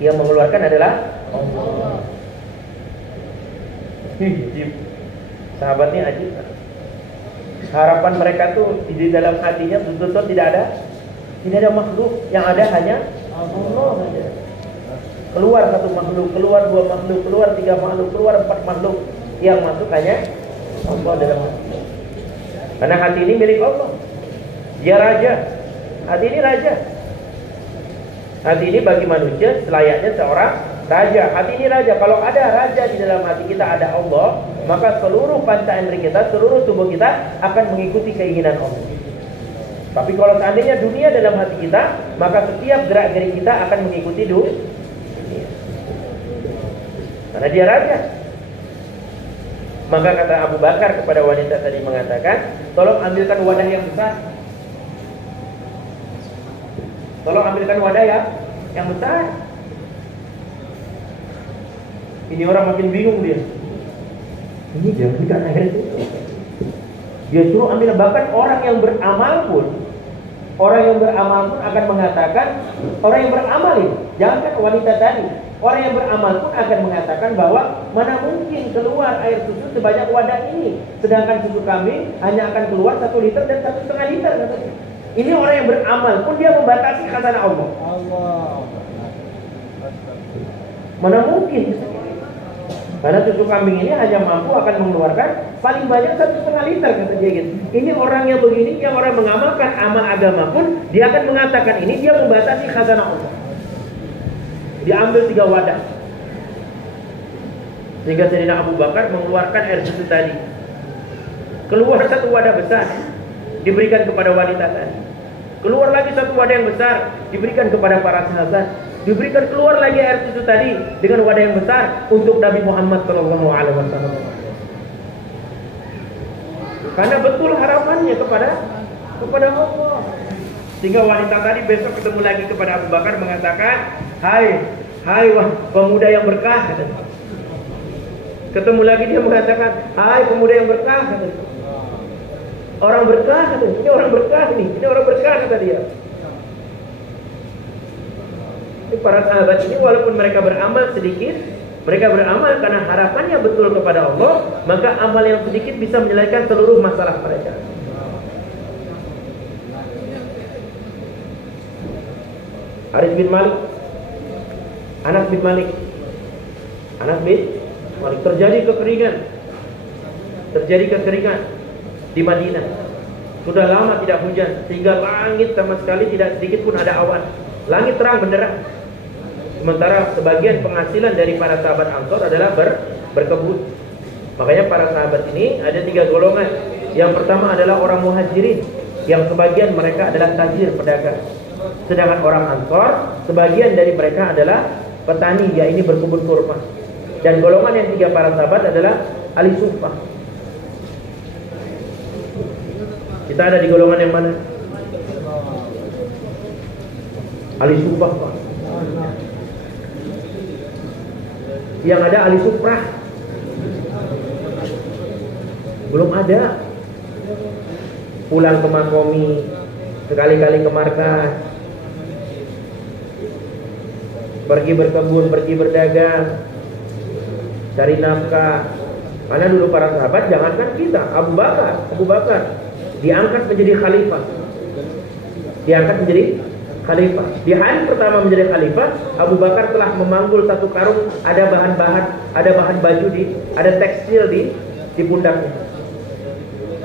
Yang mengeluarkan adalah Allah. Sahabatnya ajib. Harapan mereka tuh di dalam hatinya betul-betul tidak ada makhluk, yang ada hanya Allah saja. Keluar satu makhluk, keluar dua makhluk, keluar tiga makhluk, keluar empat makhluk, yang masuk hanya Allah dalam hati. Karena hati ini milik Allah. Dia raja. Hati ini raja. Hati ini bagi manusia selayaknya seorang raja. Hati ini raja. Kalau ada raja di dalam hati kita, ada Allah, maka seluruh panca indera kita, seluruh tubuh kita akan mengikuti keinginan Allah. Tapi kalau seandainya dunia dalam hati kita, maka setiap gerak-gerik kita akan mengikuti dunia. Karena dia raja. Maka kata Abu Bakar kepada wanita tadi mengatakan, tolong ambilkan wadah yang besar. Tolong ambilkan wadah yang besar. Ini orang makin bingung dia. Ini jangan berikan air itu. Dia suruh ambil, bahkan orang yang beramal pun akan mengatakan, orang yang beramal ini, jangankan wanita tadi, orang yang beramal pun akan mengatakan bahwa mana mungkin keluar air susu sebanyak wadah ini, sedangkan susu kambing hanya akan keluar 1 liter dan 1,5 liter katanya. Ini orang yang beramal pun dia membatasi khazanah Allah. Mana mungkin? Karena susu kambing ini hanya mampu akan mengeluarkan paling banyak 1,5 liter kata dia gitu. Ini orang yang begini, yang orang mengamalkan amal agama pun dia akan mengatakan ini dia membatasi khazanah Allah. Diambil 3 wadah. Sehingga Sayyidina Abu Bakar mengeluarkan air susu tadi. Keluar 1 wadah besar, diberikan kepada wanita tadi. Keluar lagi 1 wadah yang besar, diberikan kepada para sahabat. Diberikan keluar lagi air susu tadi dengan wadah yang besar untuk Nabi Muhammad SAW. Karena betul harapannya kepada Allah. Sehingga wanita tadi besok ketemu lagi kepada Abu Bakar mengatakan, Hai pemuda yang berkah. Ketemu lagi dia mengatakan, hai pemuda yang berkah. Orang berkah, ini orang berkah nih, ini orang berkah kata dia. Para sahabat ini walaupun mereka beramal sedikit, mereka beramal karena harapannya betul kepada Allah, maka amal yang sedikit bisa menyelesaikan seluruh masalah mereka. Haris bin Malik, Anas bin Malik, terjadi kekeringan di Madinah. Sudah lama tidak hujan, sehingga langit sama sekali tidak sedikit pun ada awan. Langit terang benderang. Sementara sebagian penghasilan dari para sahabat Ansor adalah berkebun. Makanya para sahabat ini ada 3 golongan. Yang pertama adalah orang muhajirin, yang sebagian mereka adalah tajir, pedagang. Sedangkan orang Ansor, sebagian dari mereka adalah petani, yaitu berkebun kurma. Dan golongan yang 3 para sahabat adalah ahli suffah. Kita ada di golongan yang mana? Ahli suffah, Pak. Yang ada ahli sufrah. Belum ada. Pulang ke Makomi, sekali-kali ke markas, pergi berkebun, pergi berdagang, cari nafkah. Karena dulu para sahabat, jangankan kita, Abu Bakar diangkat menjadi khalifah. Diangkat menjadi khalifah. Di hari pertama menjadi khalifah, Abu Bakar telah memanggul satu karung, ada bahan baju ada tekstil di pundaknya.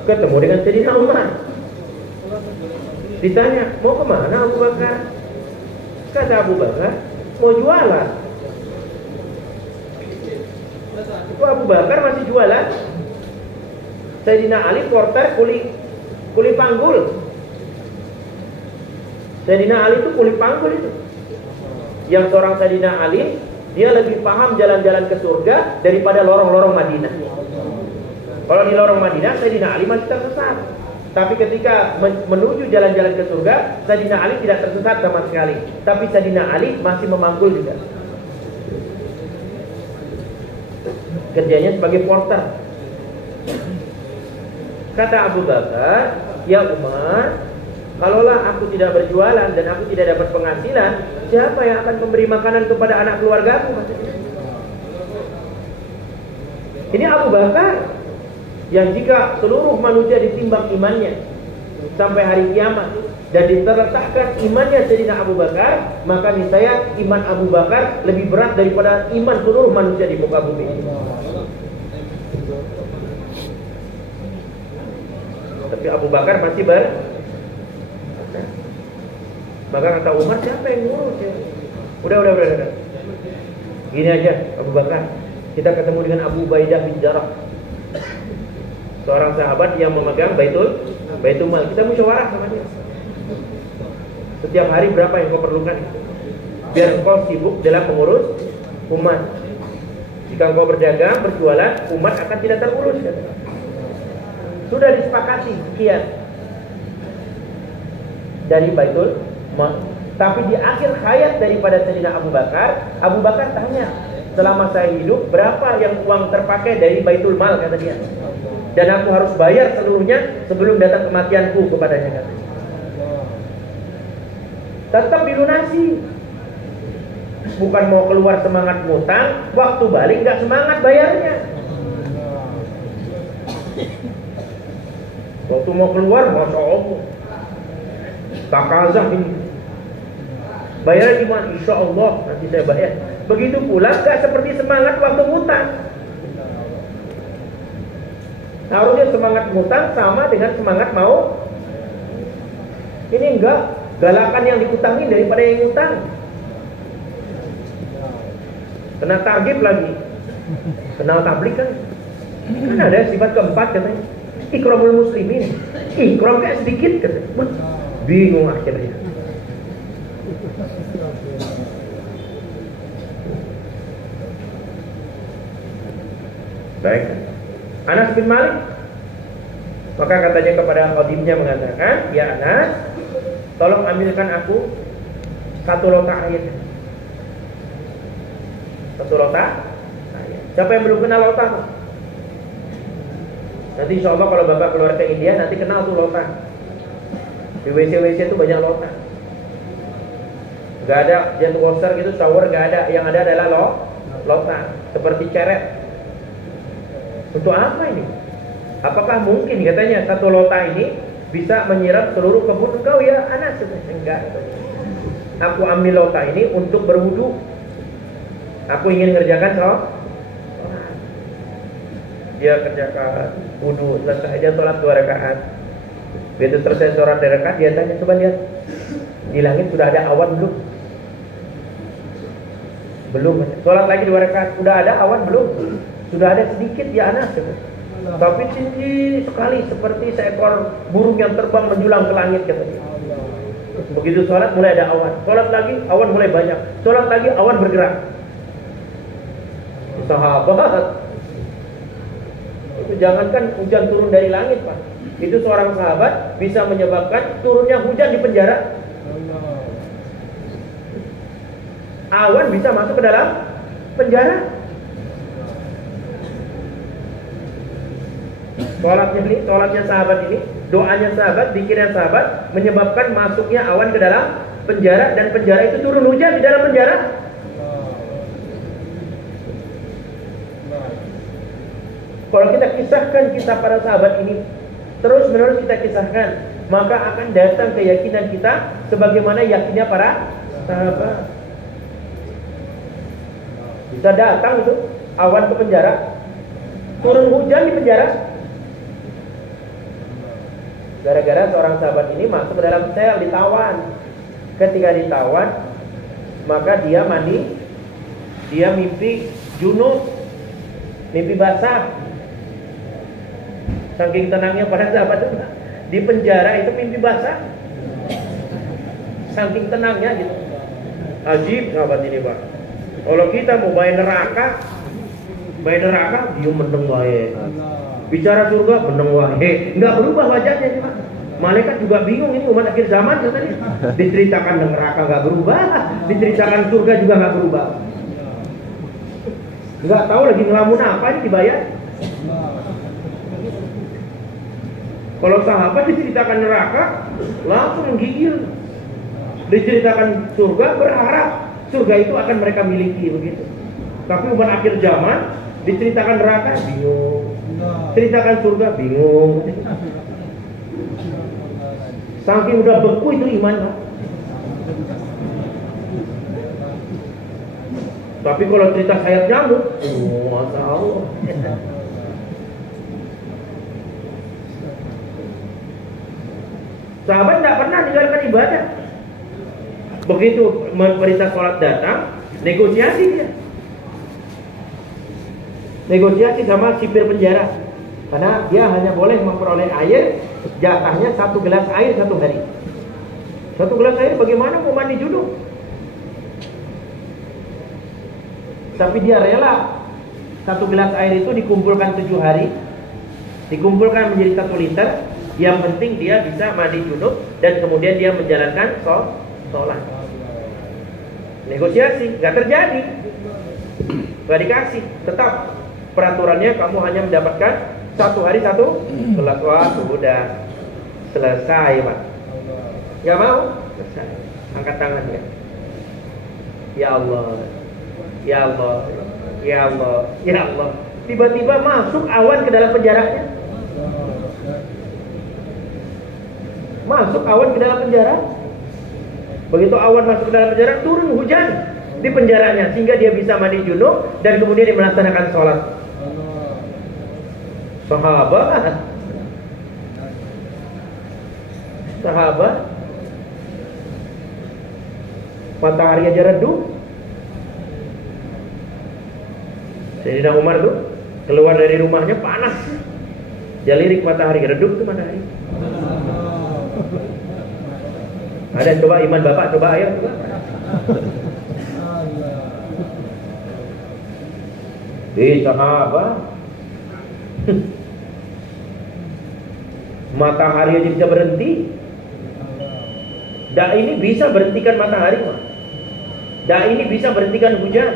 Ketemu dengan Sayyidina Umar. Ditanya, mau kemana Abu Bakar? Kata Abu Bakar, mau jualan. Kok Abu Bakar masih jualan? Sayyidina Ali porter kuli panggul. Sayyidina Ali itu kuli panggul itu. Yang seorang Sayyidina Ali, dia lebih paham jalan-jalan ke surga daripada lorong-lorong Madinah. Kalau di lorong Madinah, Sayyidina Ali masih tersesat. Tapi ketika menuju jalan-jalan ke surga, Sayyidina Ali tidak tersesat sama sekali. Tapi Sayyidina Ali masih memanggul juga. Kerjanya sebagai porter. Kata Abu Bakar, ya Umar, kalaulah aku tidak berjualan dan aku tidak dapat penghasilan, siapa yang akan memberi makanan kepada anak keluargaku? Ini Abu Bakar yang jika seluruh manusia ditimbang imannya sampai hari kiamat dan diterletakkan imannya Sayyidina Abu Bakar, maka niscaya iman Abu Bakar lebih berat daripada iman seluruh manusia di muka bumi ini. Tapi Abu Bakar masih maka kata Umar, siapa yang ngurus ya? Udah. Gini aja Abu Bakar, kita ketemu dengan Abu Ubaidah bin Jarrah, seorang sahabat yang memegang Baitul Mal. Kita musyawarah sama dia. Setiap hari berapa yang kau perlukan? Biar kau sibuk dalam mengurus umat. Jika kau berdagang, berjualan, umat akan tidak terurus. Sudah disepakati sekian dari Baitul Mal. Tapi di akhir hayat daripada Sayyidina Abu Bakar tanya, selama saya hidup berapa yang uang terpakai dari Baitul Mal, kata dia. Dan aku harus bayar seluruhnya sebelum datang kematianku kepadanya, kata. Tetap dilunasi. Bukan mau keluar semangat ngutang, waktu balik nggak semangat bayarnya. Waktu mau keluar, masya Allah, takazah ini. Bayarnya gimana? Insya Allah nanti saya bayar. Begitu pula nggak seperti semangat waktu ngutang. Harusnya semangat ngutang sama dengan semangat mau. Ini enggak, galakan yang dikutangi daripada yang ngutang. Kena target lagi. Kenal tablik kan? Kan ada sifat keempat katanya, ikramul muslimin. Ikram kayak sedikit katanya. Bingung akhirnya. Baik. Anas bin Malik maka katanya kepada khadimnya mengatakan, ya Anas, tolong ambilkan aku satu lota air. Satu lota air. Siapa yang belum kenal lota? Nanti insya Allah kalau Bapak keluar ke India nanti kenal tuh lota. Di WC itu banyak lota. Gak ada jet washer gitu, shower gak ada. Yang ada adalah lota, seperti ceret. Untuk apa ini? Apakah mungkin katanya satu lota ini bisa menyiram seluruh kebun engkau ya Anas? Enggak. Aku ambil lota ini untuk berwudu. Aku ingin mengerjakan sholat. Dia kerjakan wudu, selesai aja sholat 2 rakaat. Begitu selesai sholat 2 rakaat, dia tanya, coba lihat di langit sudah ada awan belum? Belum. Sholat lagi 2 rakaat, sudah ada awan belum? Sudah ada sedikit ya Anas. Tapi tinggi sekali seperti seekor burung yang terbang menjulang ke langit katanya. Begitu sholat mulai ada awan. Sholat lagi awan mulai banyak. Sholat lagi awan bergerak. Sahabat, itu jangankan hujan turun dari langit Pak, itu seorang sahabat bisa menyebabkan turunnya hujan di penjara. Awan bisa masuk ke dalam penjara. Sholatnya sahabat ini, doanya sahabat, zikirnya sahabat menyebabkan masuknya awan ke dalam penjara, dan penjara itu turun hujan di dalam penjara. Kalau kita kisahkan kisah para sahabat ini, terus menerus kita kisahkan, maka akan datang keyakinan kita sebagaimana yakinnya para sahabat. Bisa datang itu awan ke penjara, turun hujan di penjara, gara-gara seorang sahabat ini masuk ke dalam sel, ditawan. Ketika ditawan, maka dia mandi, dia mimpi junub, mimpi basah. Saking tenangnya para sahabat itu, di penjara itu mimpi basah, saking tenangnya gitu. Ajib sahabat ini Pak. Kalau kita mau bayar neraka, dia meneng wae. Bicara surga meneng wae. Enggak berubah wajahnya nih Pak. Malaikat juga bingung, ini umat akhir zaman katanya. Diceritakan neraka enggak berubah, diceritakan surga juga enggak berubah. Enggak tahu lagi ngelamun apa ini dibayar. Kalau sahabat diceritakan neraka langsung menggigil. Diceritakan surga berharap surga itu akan mereka miliki begitu. Tapi umat akhir zaman diceritakan neraka bingung, ceritakan surga bingung. Saking udah beku itu iman Pak. Tapi kalau cerita sayap nyamuk, Masya Allah. Sahabat tidak pernah meninggalkan ibadah. Begitu perintah sholat datang, negosiasi dia. Negosiasi sama sipir penjara. Karena dia hanya boleh memperoleh air, jatahnya 1 gelas air 1 hari. 1 gelas air bagaimana mau mandi junub? Tapi dia rela 1 gelas air itu dikumpulkan 7 hari, dikumpulkan menjadi 1 liter. Yang penting dia bisa mandi junub dan kemudian dia menjalankan sholat. Negosiasi, nggak terjadi, nggak dikasih. Tetap peraturannya kamu hanya mendapatkan 1 hari 1 gelas. Wah, sudah selesai Pak. Nggak mau? Selesai. Angkat tangannya. Ya Allah, ya Allah, ya Allah, ya Allah. Tiba-tiba masuk awan ke dalam penjaranya. Masuk awan ke dalam penjara. Begitu awan masuk ke dalam penjara, turun hujan di penjaranya sehingga dia bisa mandi junub dan kemudian dia melaksanakan sholat. Sahabat matahari aja redup. Sayyidina Umar tuh keluar dari rumahnya panas, jalirik matahari, redup tuh matahari. Ada coba iman Bapak, coba ayo. Sahabat matahari aja bisa berhenti. Dak ini bisa berhentikan matahari, dak ini bisa berhentikan hujan.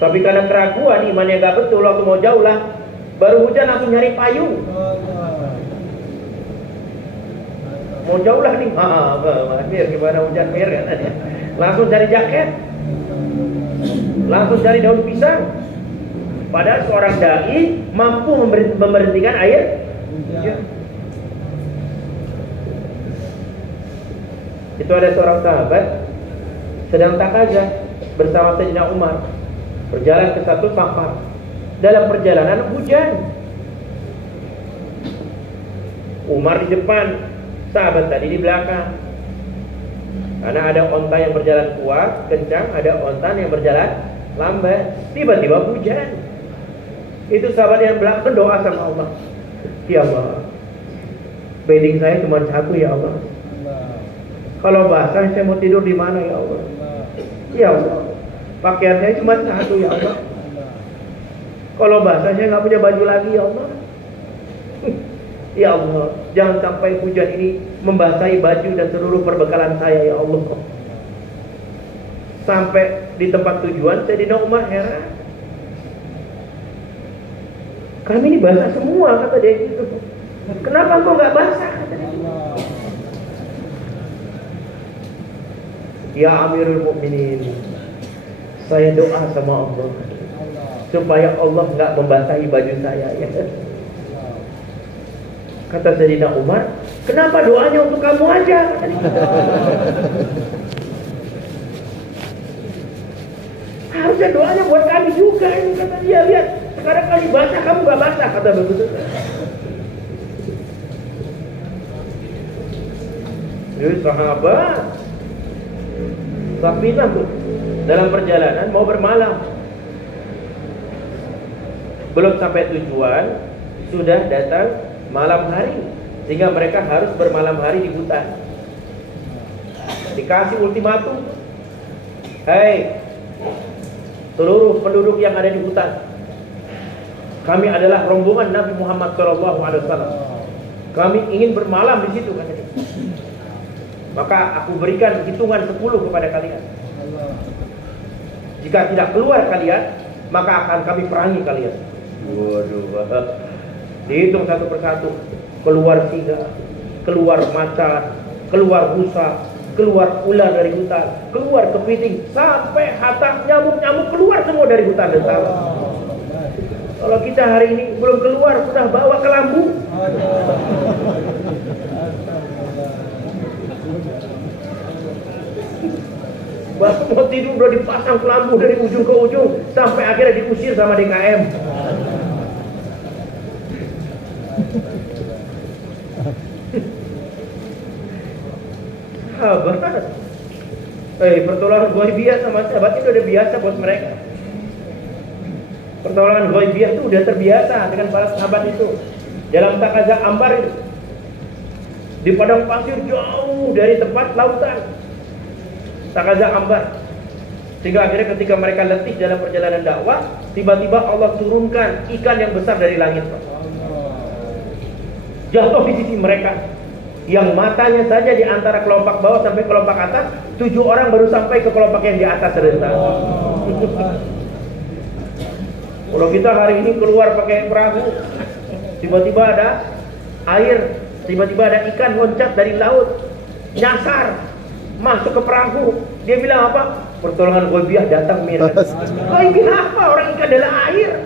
Tapi karena keraguan, imannya gak betul, waktu mau jauh lah, baru hujan langsung nyari payung. Mau jauh lah nih, Mir gimana hujan Mir kan? Langsung cari jaket, langsung cari daun pisang. Padahal seorang dai mampu memberhentikan air. Ya. Itu ada seorang sahabat sedang takazah bersama Sayyidina Umar, berjalan ke satu safar. Dalam perjalanan hujan. Umar di depan, sahabat tadi di belakang. Karena ada onta yang berjalan kuat, kencang, ada onta yang berjalan lambat. Tiba-tiba hujan. Itu sahabat yang belakang berdoa sama Allah. Ya Allah, bedding saya cuma 1 ya Allah. Kalau basah saya mau tidur di mana ya Allah? Ya Allah, pakaian saya cuma 1 ya Allah. Kalau basah saya nggak punya baju lagi ya Allah. Ya Allah, jangan sampai hujan ini membasahi baju dan seluruh perbekalan saya ya Allah. Sampai di tempat tujuan, Sayyidina Umar heran. Kami ini basah semua, kata dia gitu. Kenapa kok nggak basah? Kata dia. Ya Amirul Mukminin, saya doa sama Allah supaya Allah nggak membasahi baju saya ya. Kata Sayyidina Umar, kenapa doanya untuk kamu aja? Harusnya doanya buat kami juga ini, kata dia. Lihat, sekarang kali basah, kamu gak basah, kata begitu. Jadi sahabat Safinah dalam perjalanan mau bermalam, belum sampai tujuan, sudah datang malam hari, sehingga mereka harus bermalam hari di hutan. Dikasih ultimatum, hei seluruh penduduk yang ada di hutan, kami adalah rombongan Nabi Muhammad SAW. Kami ingin bermalam di situ, katanya. Maka aku berikan hitungan 10 kepada kalian. Jika tidak keluar kalian, maka akan kami perangi kalian. Waduh, dihitung satu persatu. Keluar singa, keluar macan, keluar rusa, keluar ular dari hutan, keluar kepiting, sampai hatta nyamuk-nyamuk keluar semua dari hutan dan sawah. Kalau kita hari ini belum keluar, sudah bawa ke lambung. Bapak mau tidur udah dipasang kelambu dari ujung ke ujung, sampai akhirnya diusir sama DKM. Sahabat, pertolongan ghaibiyah sama sahabat itu udah biasa buat mereka. Pertolongan ghaibiyah itu udah terbiasa dengan para sahabat itu. Dalam Taqazah Ambar itu, di padang pasir jauh dari tempat lautan, Taqazah Ambar. Sehingga akhirnya ketika mereka letih dalam perjalanan dakwah, tiba-tiba Allah turunkan ikan yang besar dari langit, jatuh di sisi mereka. Yang matanya saja di antara kelopak bawah sampai kelopak atas, 7 orang baru sampai ke kelopak yang di atas serentak. Kalau kita hari ini keluar pakai perahu, tiba-tiba ada air, tiba-tiba ada ikan loncat dari laut, nyasar, masuk ke perahu. Dia bilang apa? Pertolongan ghaibiyah datang, mirip. Ghaibiyah apa? Orang ikan adalah air.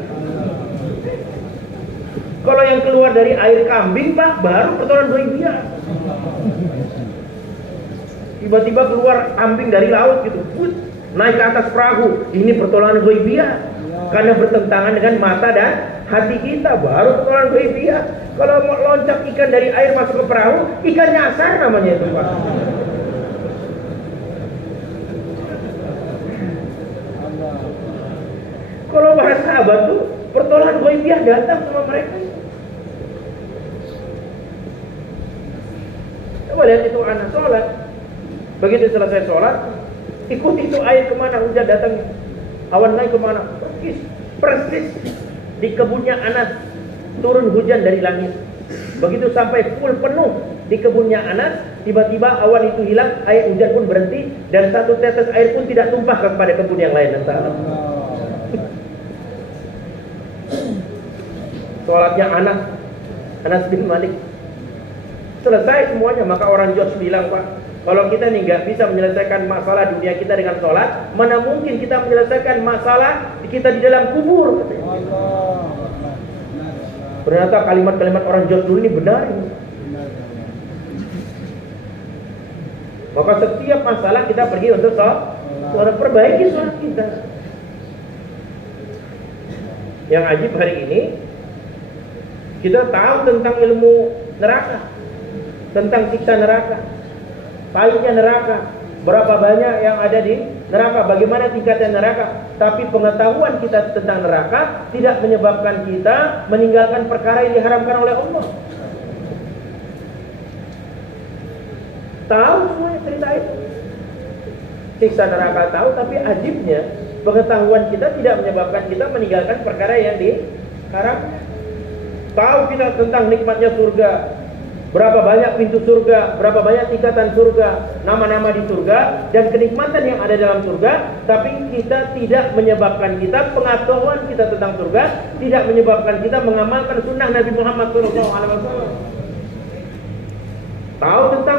Kalau yang keluar dari air kambing, Pak, baru pertolongan ghaibiyah. Tiba-tiba keluar kambing dari laut gitu, naik ke atas perahu. Ini pertolongan ghaibiyah, karena bertentangan dengan mata dan hati kita, baru pertolongan ghaibiyah. Kalau mau loncat ikan dari air masuk ke perahu, ikan nyasar namanya itu, Pak. Kalau para sahabat tuh pertolongan ghaibiyah datang sama mereka. Coba lihat itu anak sholat. Begitu selesai sholat, ikuti itu air kemana, hujan datang, awan naik kemana, persis di kebunnya Anas turun hujan dari langit. Begitu sampai full penuh di kebunnya Anas, tiba-tiba awan itu hilang, air hujan pun berhenti, dan satu tetes air pun tidak tumpah kepada kebun yang lain. Sholatnya Anas bin Malik selesai semuanya. Maka orang Jos bilang, Pak, kalau kita nih nggak bisa menyelesaikan masalah dunia kita dengan sholat, mana mungkin kita menyelesaikan masalah kita di dalam kubur? Ternyata kalimat-kalimat orang Jos dulu ini benar. Maka setiap masalah kita pergi untuk sholat, perbaiki sholat kita. Yang ajib hari ini, kita tahu tentang ilmu neraka, tentang siksa neraka, pahitnya neraka, berapa banyak yang ada di neraka, bagaimana tingkatnya neraka. Tapi pengetahuan kita tentang neraka tidak menyebabkan kita meninggalkan perkara yang diharamkan oleh Allah. Tahu semua cerita itu, siksa neraka tahu, tapi ajibnya pengetahuan kita tidak menyebabkan kita meninggalkan perkara yang diharamkan. Tahu kita tentang nikmatnya surga, berapa banyak pintu surga, berapa banyak tingkatan surga, nama-nama di surga, dan kenikmatan yang ada dalam surga. Tapi kita tidak menyebabkan kita, pengetahuan kita tentang surga tidak menyebabkan kita mengamalkan sunnah Nabi Muhammad SAW. Tahu tentang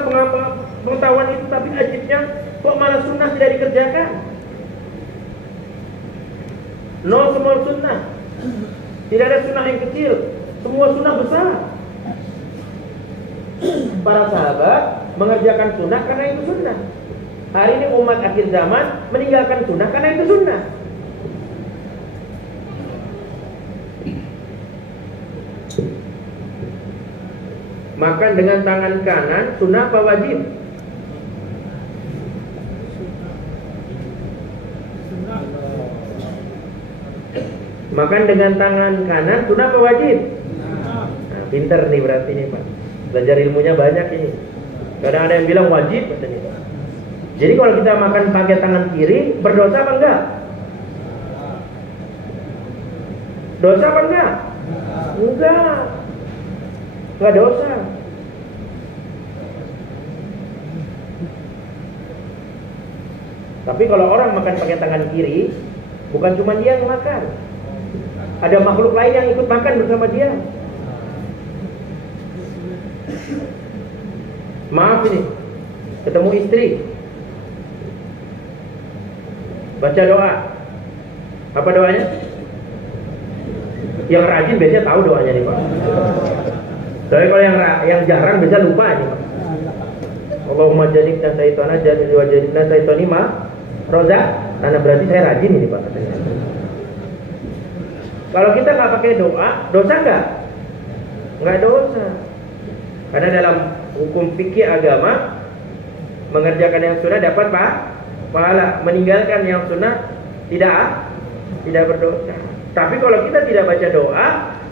pengetahuan itu, tapi ajibnya kok malah sunnah tidak dikerjakan. No small sunnah, tidak ada sunnah yang kecil, semua sunnah besar. para sahabat mengerjakan sunnah karena itu sunnah. Hari ini umat akhir zaman meninggalkan sunnah karena itu sunnah. Makan dengan tangan kanan sunnah apa wajib? Makan dengan tangan kanan sunnah apa wajib? Nah, pinter nih berarti nih Pak. Belajar ilmunya banyak ini. Kadang ada yang bilang wajib katanya. Jadi kalau kita makan pakai tangan kiri berdosa apa enggak? Dosa apa enggak? Enggak. Enggak dosa. Tapi kalau orang makan pakai tangan kiri, bukan cuma dia yang makan. Ada makhluk lain yang ikut makan bersama dia. Maaf ini, ketemu istri, baca doa. Apa doanya? Yang rajin biasanya tahu doanya nih Pak. Tapi kalau yang jarang biasa lupa nih Pak. Allahumma jannibna syaitana wa jannibna syaitani ma rozak. Karena berarti saya rajin ini Pak katanya. Kalau kita nggak pakai doa, dosa nggak? Nggak dosa. Karena dalam hukum fikih agama, mengerjakan yang sunnah dapat pahala, meninggalkan yang sunnah tidak berdosa. Tapi kalau kita tidak baca doa,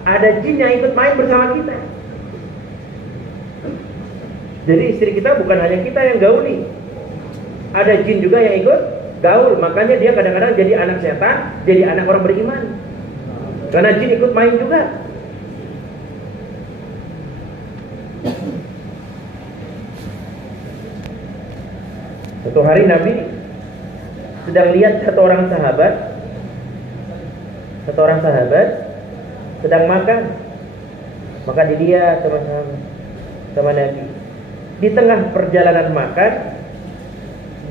ada jin yang ikut main bersama kita. Jadi istri kita bukan hanya kita yang gauli, ada jin juga yang ikut gaul. Makanya dia kadang-kadang jadi anak setan, jadi anak orang beriman. Karena jin ikut main juga. Suatu hari Nabi sedang lihat satu orang sahabat sedang makan. Maka dilihat sama Nabi. Di tengah perjalanan makan,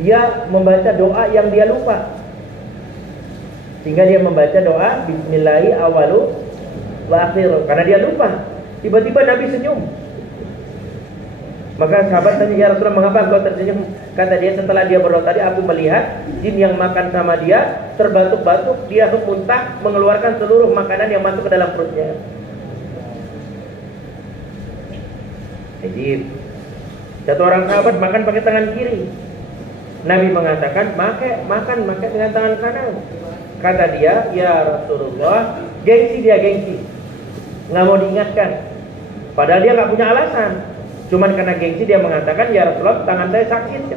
dia membaca doa yang dia lupa. Sehingga dia membaca doa Bismillahi awalu wa akhiru. Karena dia lupa. Tiba-tiba Nabi senyum. Maka sahabat tanya, ya Rasulullah, mengapa engkau tersenyum? Kata dia, setelah dia berdoa tadi, aku melihat jin yang makan sama dia terbatuk-batuk, dia muntah, mengeluarkan seluruh makanan yang masuk ke dalam perutnya. Jadi satu orang sahabat makan pakai tangan kiri. Nabi mengatakan, makan dengan tangan kanan. Kata dia, ya Rasulullah, gengsi, nggak mau diingatkan. Padahal dia nggak punya alasan. Cuman karena gengsi dia mengatakan, ya Rasulullah, tangan saya sakit,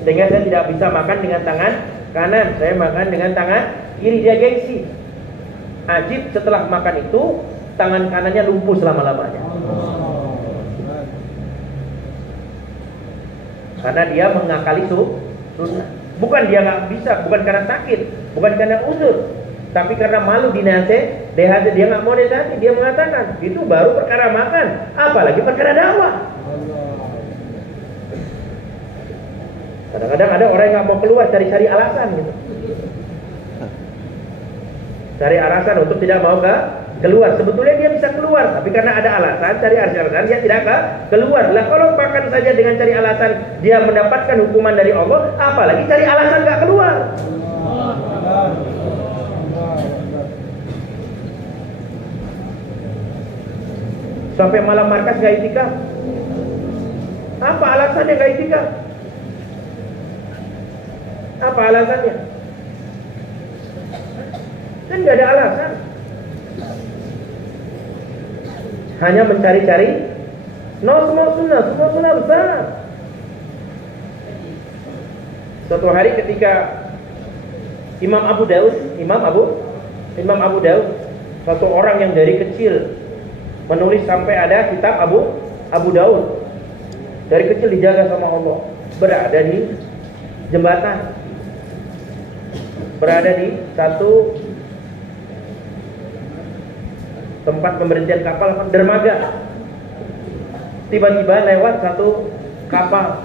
sehingga saya tidak bisa makan dengan tangan kanan. Saya makan dengan tangan kiri. Dia gengsi. Ajib, setelah makan itu tangan kanannya lumpuh selama-lamanya. Karena dia mengakali sunnah. Bukan dia nggak bisa, bukan karena sakit, bukan karena uzur, tapi karena malu dinasehati, dia nggak mau dinasehati. Dia mengatakan itu baru perkara makan, apalagi perkara dakwah. Kadang-kadang ada orang yang nggak mau keluar, cari-cari alasan gitu. Cari alasan untuk tidak mau keluar. Sebetulnya dia bisa keluar, tapi karena ada alasan, cari alasan dia tidak keluar. Lah kalau makan saja dengan cari alasan dia mendapatkan hukuman dari Allah, apalagi cari alasan nggak keluar. Sampai malam markas nggak itikaf. Apa alasannya nggak itikaf? Apa alasannya? Kan nggak ada alasan. Hanya mencari-cari semua sunnah besar. Suatu hari ketika Imam Abu Daud, satu orang yang dari kecil menulis sampai ada kitab Abu Daud. Dari kecil dijaga sama Allah, berada di jembatan, berada di satu tempat pemberhentian kapal, dermaga. Tiba-tiba lewat satu kapal,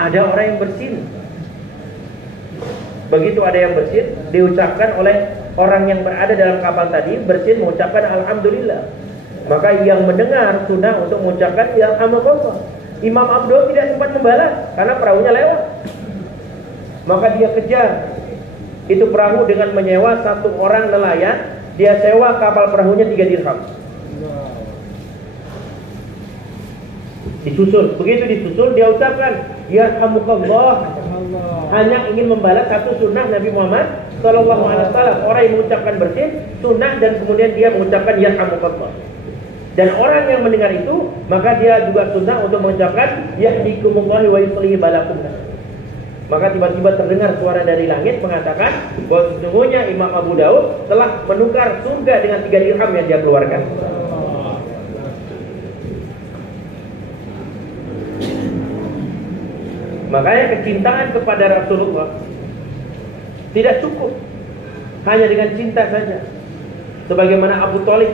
ada orang yang bersin. Begitu ada yang bersin, diucapkan oleh orang yang berada dalam kapal tadi, bersin mengucapkan alhamdulillah. Maka yang mendengar sunnah untuk mengucapkan yarhamukallah. Imam Abu Daud tidak sempat membalas karena perahunya lewat. Maka dia kejar itu perahu dengan menyewa satu orang nelayan. Dia sewa kapal perahunya 3 dirham. Disusul, begitu disusul dia ucapkan yarhamukallah, hanya ingin membalas satu sunnah Nabi Muhammad Sallallahu Alaihi Wasallam. Orang yang mengucapkan bersih sunnah dan kemudian dia mengucapkan yarhamukallah. Dan orang yang mendengar itu maka dia juga sunnah untuk mengucapkan yahdikumullah wa yuslihi balakum. Maka tiba-tiba terdengar suara dari langit mengatakan bahwa sesungguhnya Imam Abu Daud telah menukar surga dengan 3 dirham yang dia keluarkan. Makanya kecintaan kepada Rasulullah tidak cukup hanya dengan cinta saja. Sebagaimana Abu Thalib,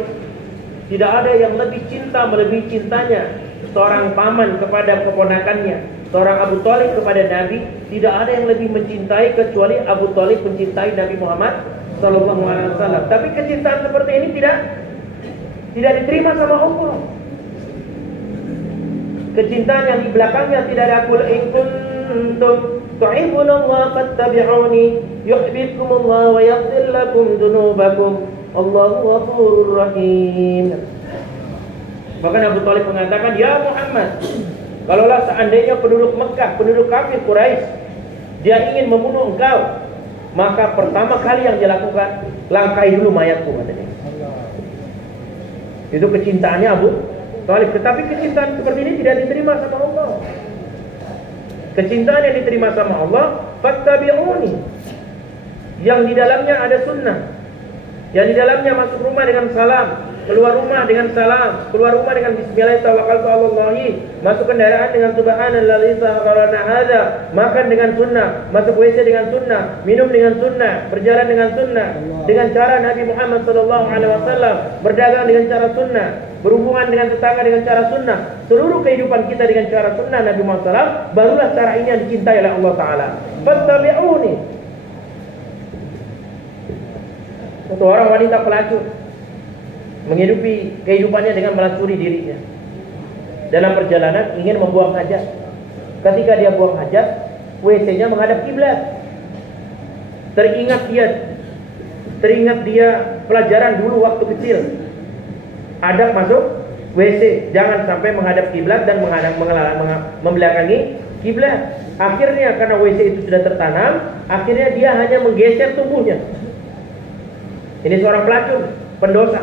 tidak ada yang lebih cinta melebihi cintanya seorang paman kepada keponakannya. Seorang Abu Thalib kepada Nabi, tidak ada yang lebih mencintai kecuali Abu Thalib mencintai Nabi Muhammad Sallallahu Alaihi Wasallam. Tapi kecintaan seperti ini tidak diterima sama Allah. Kecintaan yang di belakangnya tidak ada qul in kuntum tuhibbunallah fattabi'uni yuhibbukumullah wa yaghfir lakum dzunubakum Allahu ghafurur rahim. Bahkan Abu Thalib mengatakan, ya Muhammad, kalaulah seandainya penduduk Mekah, penduduk kafir Quraisy, dia ingin membunuh engkau, maka pertama kali yang dia lakukan, langkai dulu mayatku, katanya. Itu kecintaannya Abu Thalib. Tetapi kecintaan seperti ini tidak diterima sama Allah. Kecintaan yang diterima sama Allah, fattabi'uni, yang di dalamnya ada sunnah, yang di dalamnya masuk rumah dengan salam, keluar rumah dengan salam, keluar rumah dengan bismillah tawakkaltu 'alallahi, masuk kendaraan dengan subhanallazi sakharana hadza, makan dengan sunnah, masuk WC dengan sunnah, minum dengan sunnah, berjalan dengan sunnah, dengan cara Nabi Muhammad sallallahu alaihi wasallam, berdagang dengan cara sunnah, berhubungan dengan tetangga dengan cara sunnah, seluruh kehidupan kita dengan cara sunnah Nabi Muhammad SAW, barulah cara ini yang dicintai oleh Allah Ta'ala. Fattabi'uni. Satu orang wanita pelacur menghidupi kehidupannya dengan melacuri dirinya. Dalam perjalanan ingin membuang hajat. Ketika dia buang hajat, WC-nya menghadap kiblat. Teringat dia pelajaran dulu waktu kecil. Adab masuk WC, jangan sampai menghadap kiblat dan membelakangi kiblat. Akhirnya karena WC itu sudah tertanam, akhirnya dia hanya menggeser tubuhnya. Ini seorang pelacur, pendosa.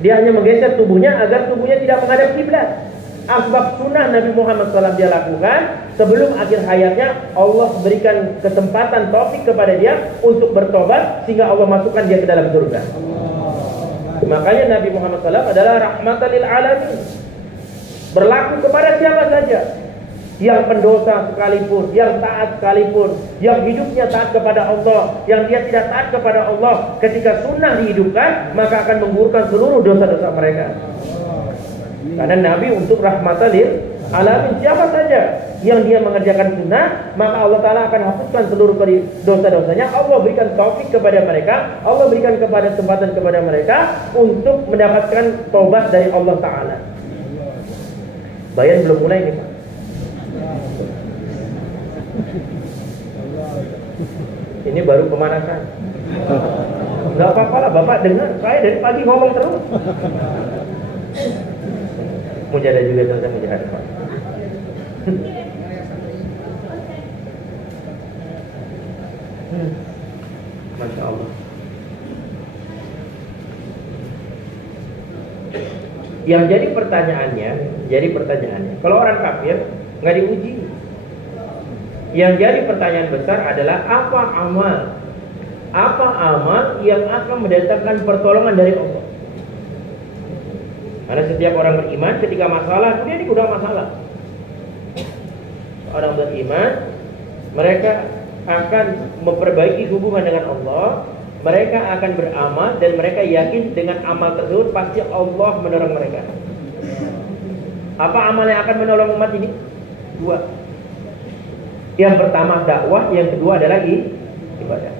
Dia hanya menggeser tubuhnya agar tubuhnya tidak menghadap kiblat. Asbab sunnah Nabi Muhammad SAW dia lakukan. Sebelum akhir hayatnya, Allah berikan kesempatan taufik kepada dia untuk bertobat sehingga Allah masukkan dia ke dalam surga. Makanya Nabi Muhammad SAW adalah rahmatan lil alamin. Berlaku kepada siapa saja, yang pendosa sekalipun, yang taat sekalipun, yang hidupnya taat kepada Allah, yang dia tidak taat kepada Allah, ketika sunnah dihidupkan, maka akan menggugurkan seluruh dosa-dosa mereka. Karena Nabi untuk rahmatan lil alamin, siapa saja yang dia mengerjakan sunnah, maka Allah Ta'ala akan hapuskan seluruh dosa-dosanya. Allah berikan taufik kepada mereka, Allah berikan kesempatan kepada mereka untuk mendapatkan taubat dari Allah Ta'ala. Bayan belum mulai nih Pak. Ini baru pemanasan. Gak apa-apa lah Bapak dengar, saya dari pagi ngomong terus. Mujadah juga tentang mujadah Pak. Masya Allah. Yang jadi pertanyaannya, kalau orang kafir nggak diuji. Yang jadi pertanyaan besar adalah apa amal yang akan mendatangkan pertolongan dari Allah. Karena setiap orang beriman ketika masalah, dunia ini udah masalah. Orang beriman, mereka akan memperbaiki hubungan dengan Allah. Mereka akan beramal dan mereka yakin dengan amal tersebut pasti Allah menolong mereka. Apa amal yang akan menolong umat ini? 2. Yang pertama dakwah, yang kedua adalah ibadah.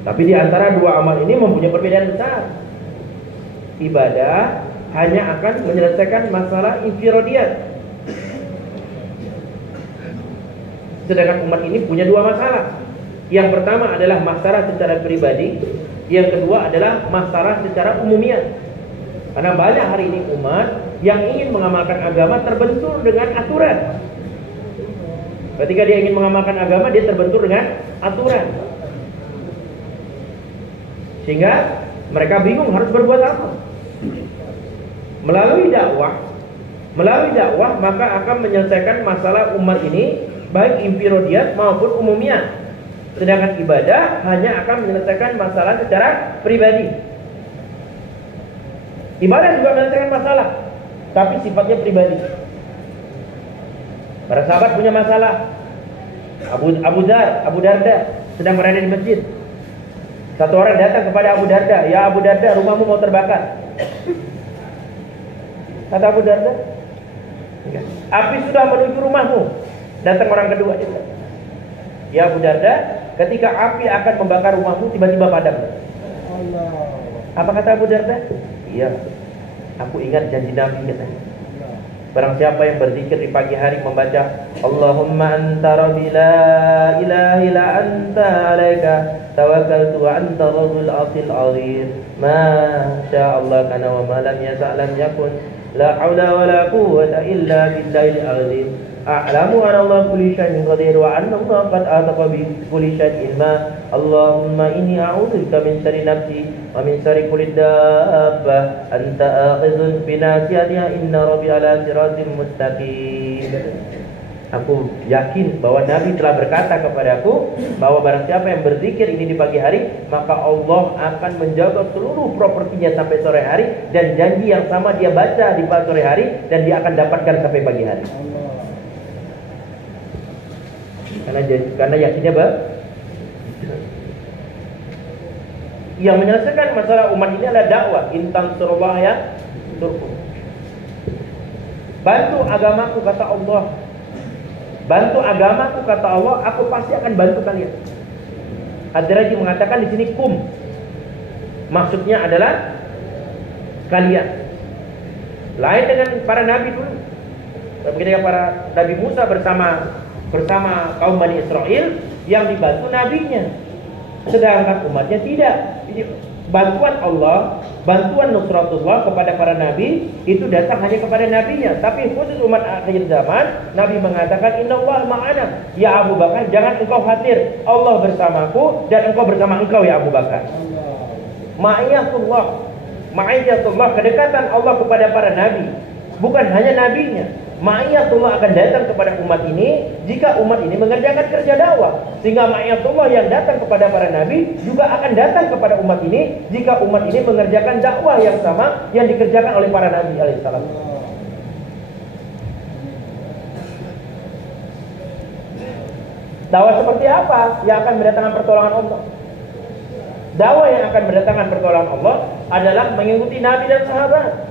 Tapi di antara dua amal ini mempunyai perbedaan besar. Ibadah hanya akan menyelesaikan masalah infirodiat. Sedangkan umat ini punya dua masalah. Yang pertama adalah masalah secara pribadi, yang kedua adalah masalah secara umumiat. Karena banyak hari ini umat yang ingin mengamalkan agama terbentur dengan aturan. Ketika dia ingin mengamalkan agama, dia terbentur dengan aturan. Sehingga mereka bingung harus berbuat apa. Melalui dakwah maka akan menyelesaikan masalah umat ini, baik infirodiat maupun umumiat. Sedangkan ibadah hanya akan menyelesaikan masalah secara pribadi. Ibadah juga menyelesaikan masalah, tapi sifatnya pribadi. Para sahabat punya masalah. Abu Darda sedang berada di masjid. Satu orang datang kepada Abu Darda, "Ya Abu Darda, rumahmu mau terbakar." Kata Abu Darda, "Api sudah menuju rumahmu." Datang orang kedua, "Ya Abu Darda, ketika api akan membakar rumahmu, tiba-tiba padam." Apa kata Abu Darda? "Iya, aku ingat janji Nabi," katanya. Barang siapa yang berzikir di pagi hari membaca Allahumma anta rabbi la ilaha illa anta alaika tawakkaltu wa anta rabbul arsyil azim ma syaa Allah kana wa ma lam yasha' lam yakun la haula wa la quwwata illa billahil azim a'lamu anna Allah kulli syai'in qadir wa anna Allah qad ahata bi kulli syai'in ma Allahumma inni a'udzubika min syarri nafsi wa min syarri kulli dabbah anta akhizun bi nasiyatiha inna rabbi ala siratim mustaqim. Aku yakin bahwa Nabi telah berkata kepadaku bahwa barang siapa yang berzikir ini di pagi hari, maka Allah akan menjaga seluruh propertinya sampai sore hari, dan janji yang sama dia baca di sore hari dan dia akan dapatkan sampai pagi hari. Karena yakinnya yang menyelesaikan masalah umat ini adalah dakwah. Intan surullah ya surkum. Bantu agamaku kata Allah. Bantu agamaku kata Allah, aku pasti akan bantu kalian. Ad-Daraji mengatakan di sini kum. Maksudnya adalah kalian. Lain dengan para nabi dulu. Ketika para Nabi Musa bersama kaum Bani Israel yang dibantu nabinya. Sedangkan umatnya tidak. Jadi bantuan Allah, bantuan nusratullah kepada para nabi itu datang hanya kepada nabinya. Tapi khusus umat akhir zaman, Nabi mengatakan innallaha ma'ana. Ya Abu Bakar, jangan engkau khawatir, Allah bersamaku dan engkau bersama engkau ya Abu Bakar. Ma'iyatullah, kedekatan Allah kepada para nabi, bukan hanya nabinya. Ma'iyatullah akan datang kepada umat ini jika umat ini mengerjakan kerja dakwah. Sehingga ma'iyatullah yang datang kepada para nabi juga akan datang kepada umat ini jika umat ini mengerjakan dakwah yang sama yang dikerjakan oleh para nabi alaihissalam. Dakwah seperti apa yang akan mendatangkan pertolongan Allah? Dakwah yang akan mendatangkan pertolongan Allah adalah mengikuti nabi dan sahabat.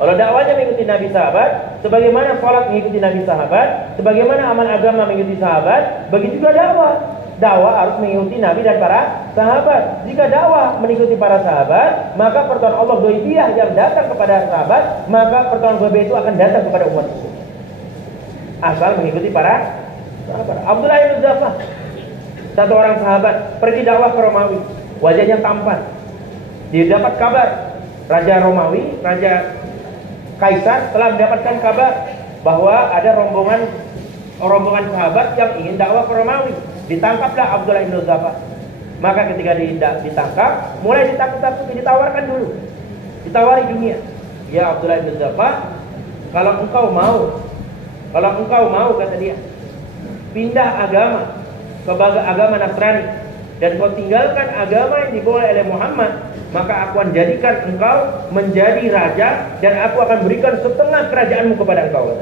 Kalau dakwahnya mengikuti Nabi sahabat, sebagaimana sholat mengikuti Nabi sahabat, sebagaimana amal agama mengikuti sahabat, begitu juga dakwah. Dakwah harus mengikuti Nabi dan para sahabat. Jika dakwah mengikuti para sahabat, maka pertolongan Allah ghaibiyah yang datang kepada sahabat, maka pertolongan ghaibiyah itu akan datang kepada umat itu. Asal mengikuti para sahabat. Abdullah bin Zafah, satu orang sahabat, pergi dakwah ke Romawi, wajahnya tampan. Dia dapat kabar Raja Romawi, Raja Kaisar telah mendapatkan kabar bahwa ada rombongan sahabat yang ingin dakwah ke Romawi. Ditangkaplah Abdullah bin Zafah. Maka ketika ditangkap, mulai ditawarkan dulu. Ditawari dunia. Ya Abdullah bin Zafah, kalau engkau mau kata dia, pindah agama ke agama Nasrani dan kau tinggalkan agama yang dibawa oleh Muhammad, maka aku akan jadikan engkau menjadi raja dan aku akan berikan setengah kerajaanmu kepada engkau.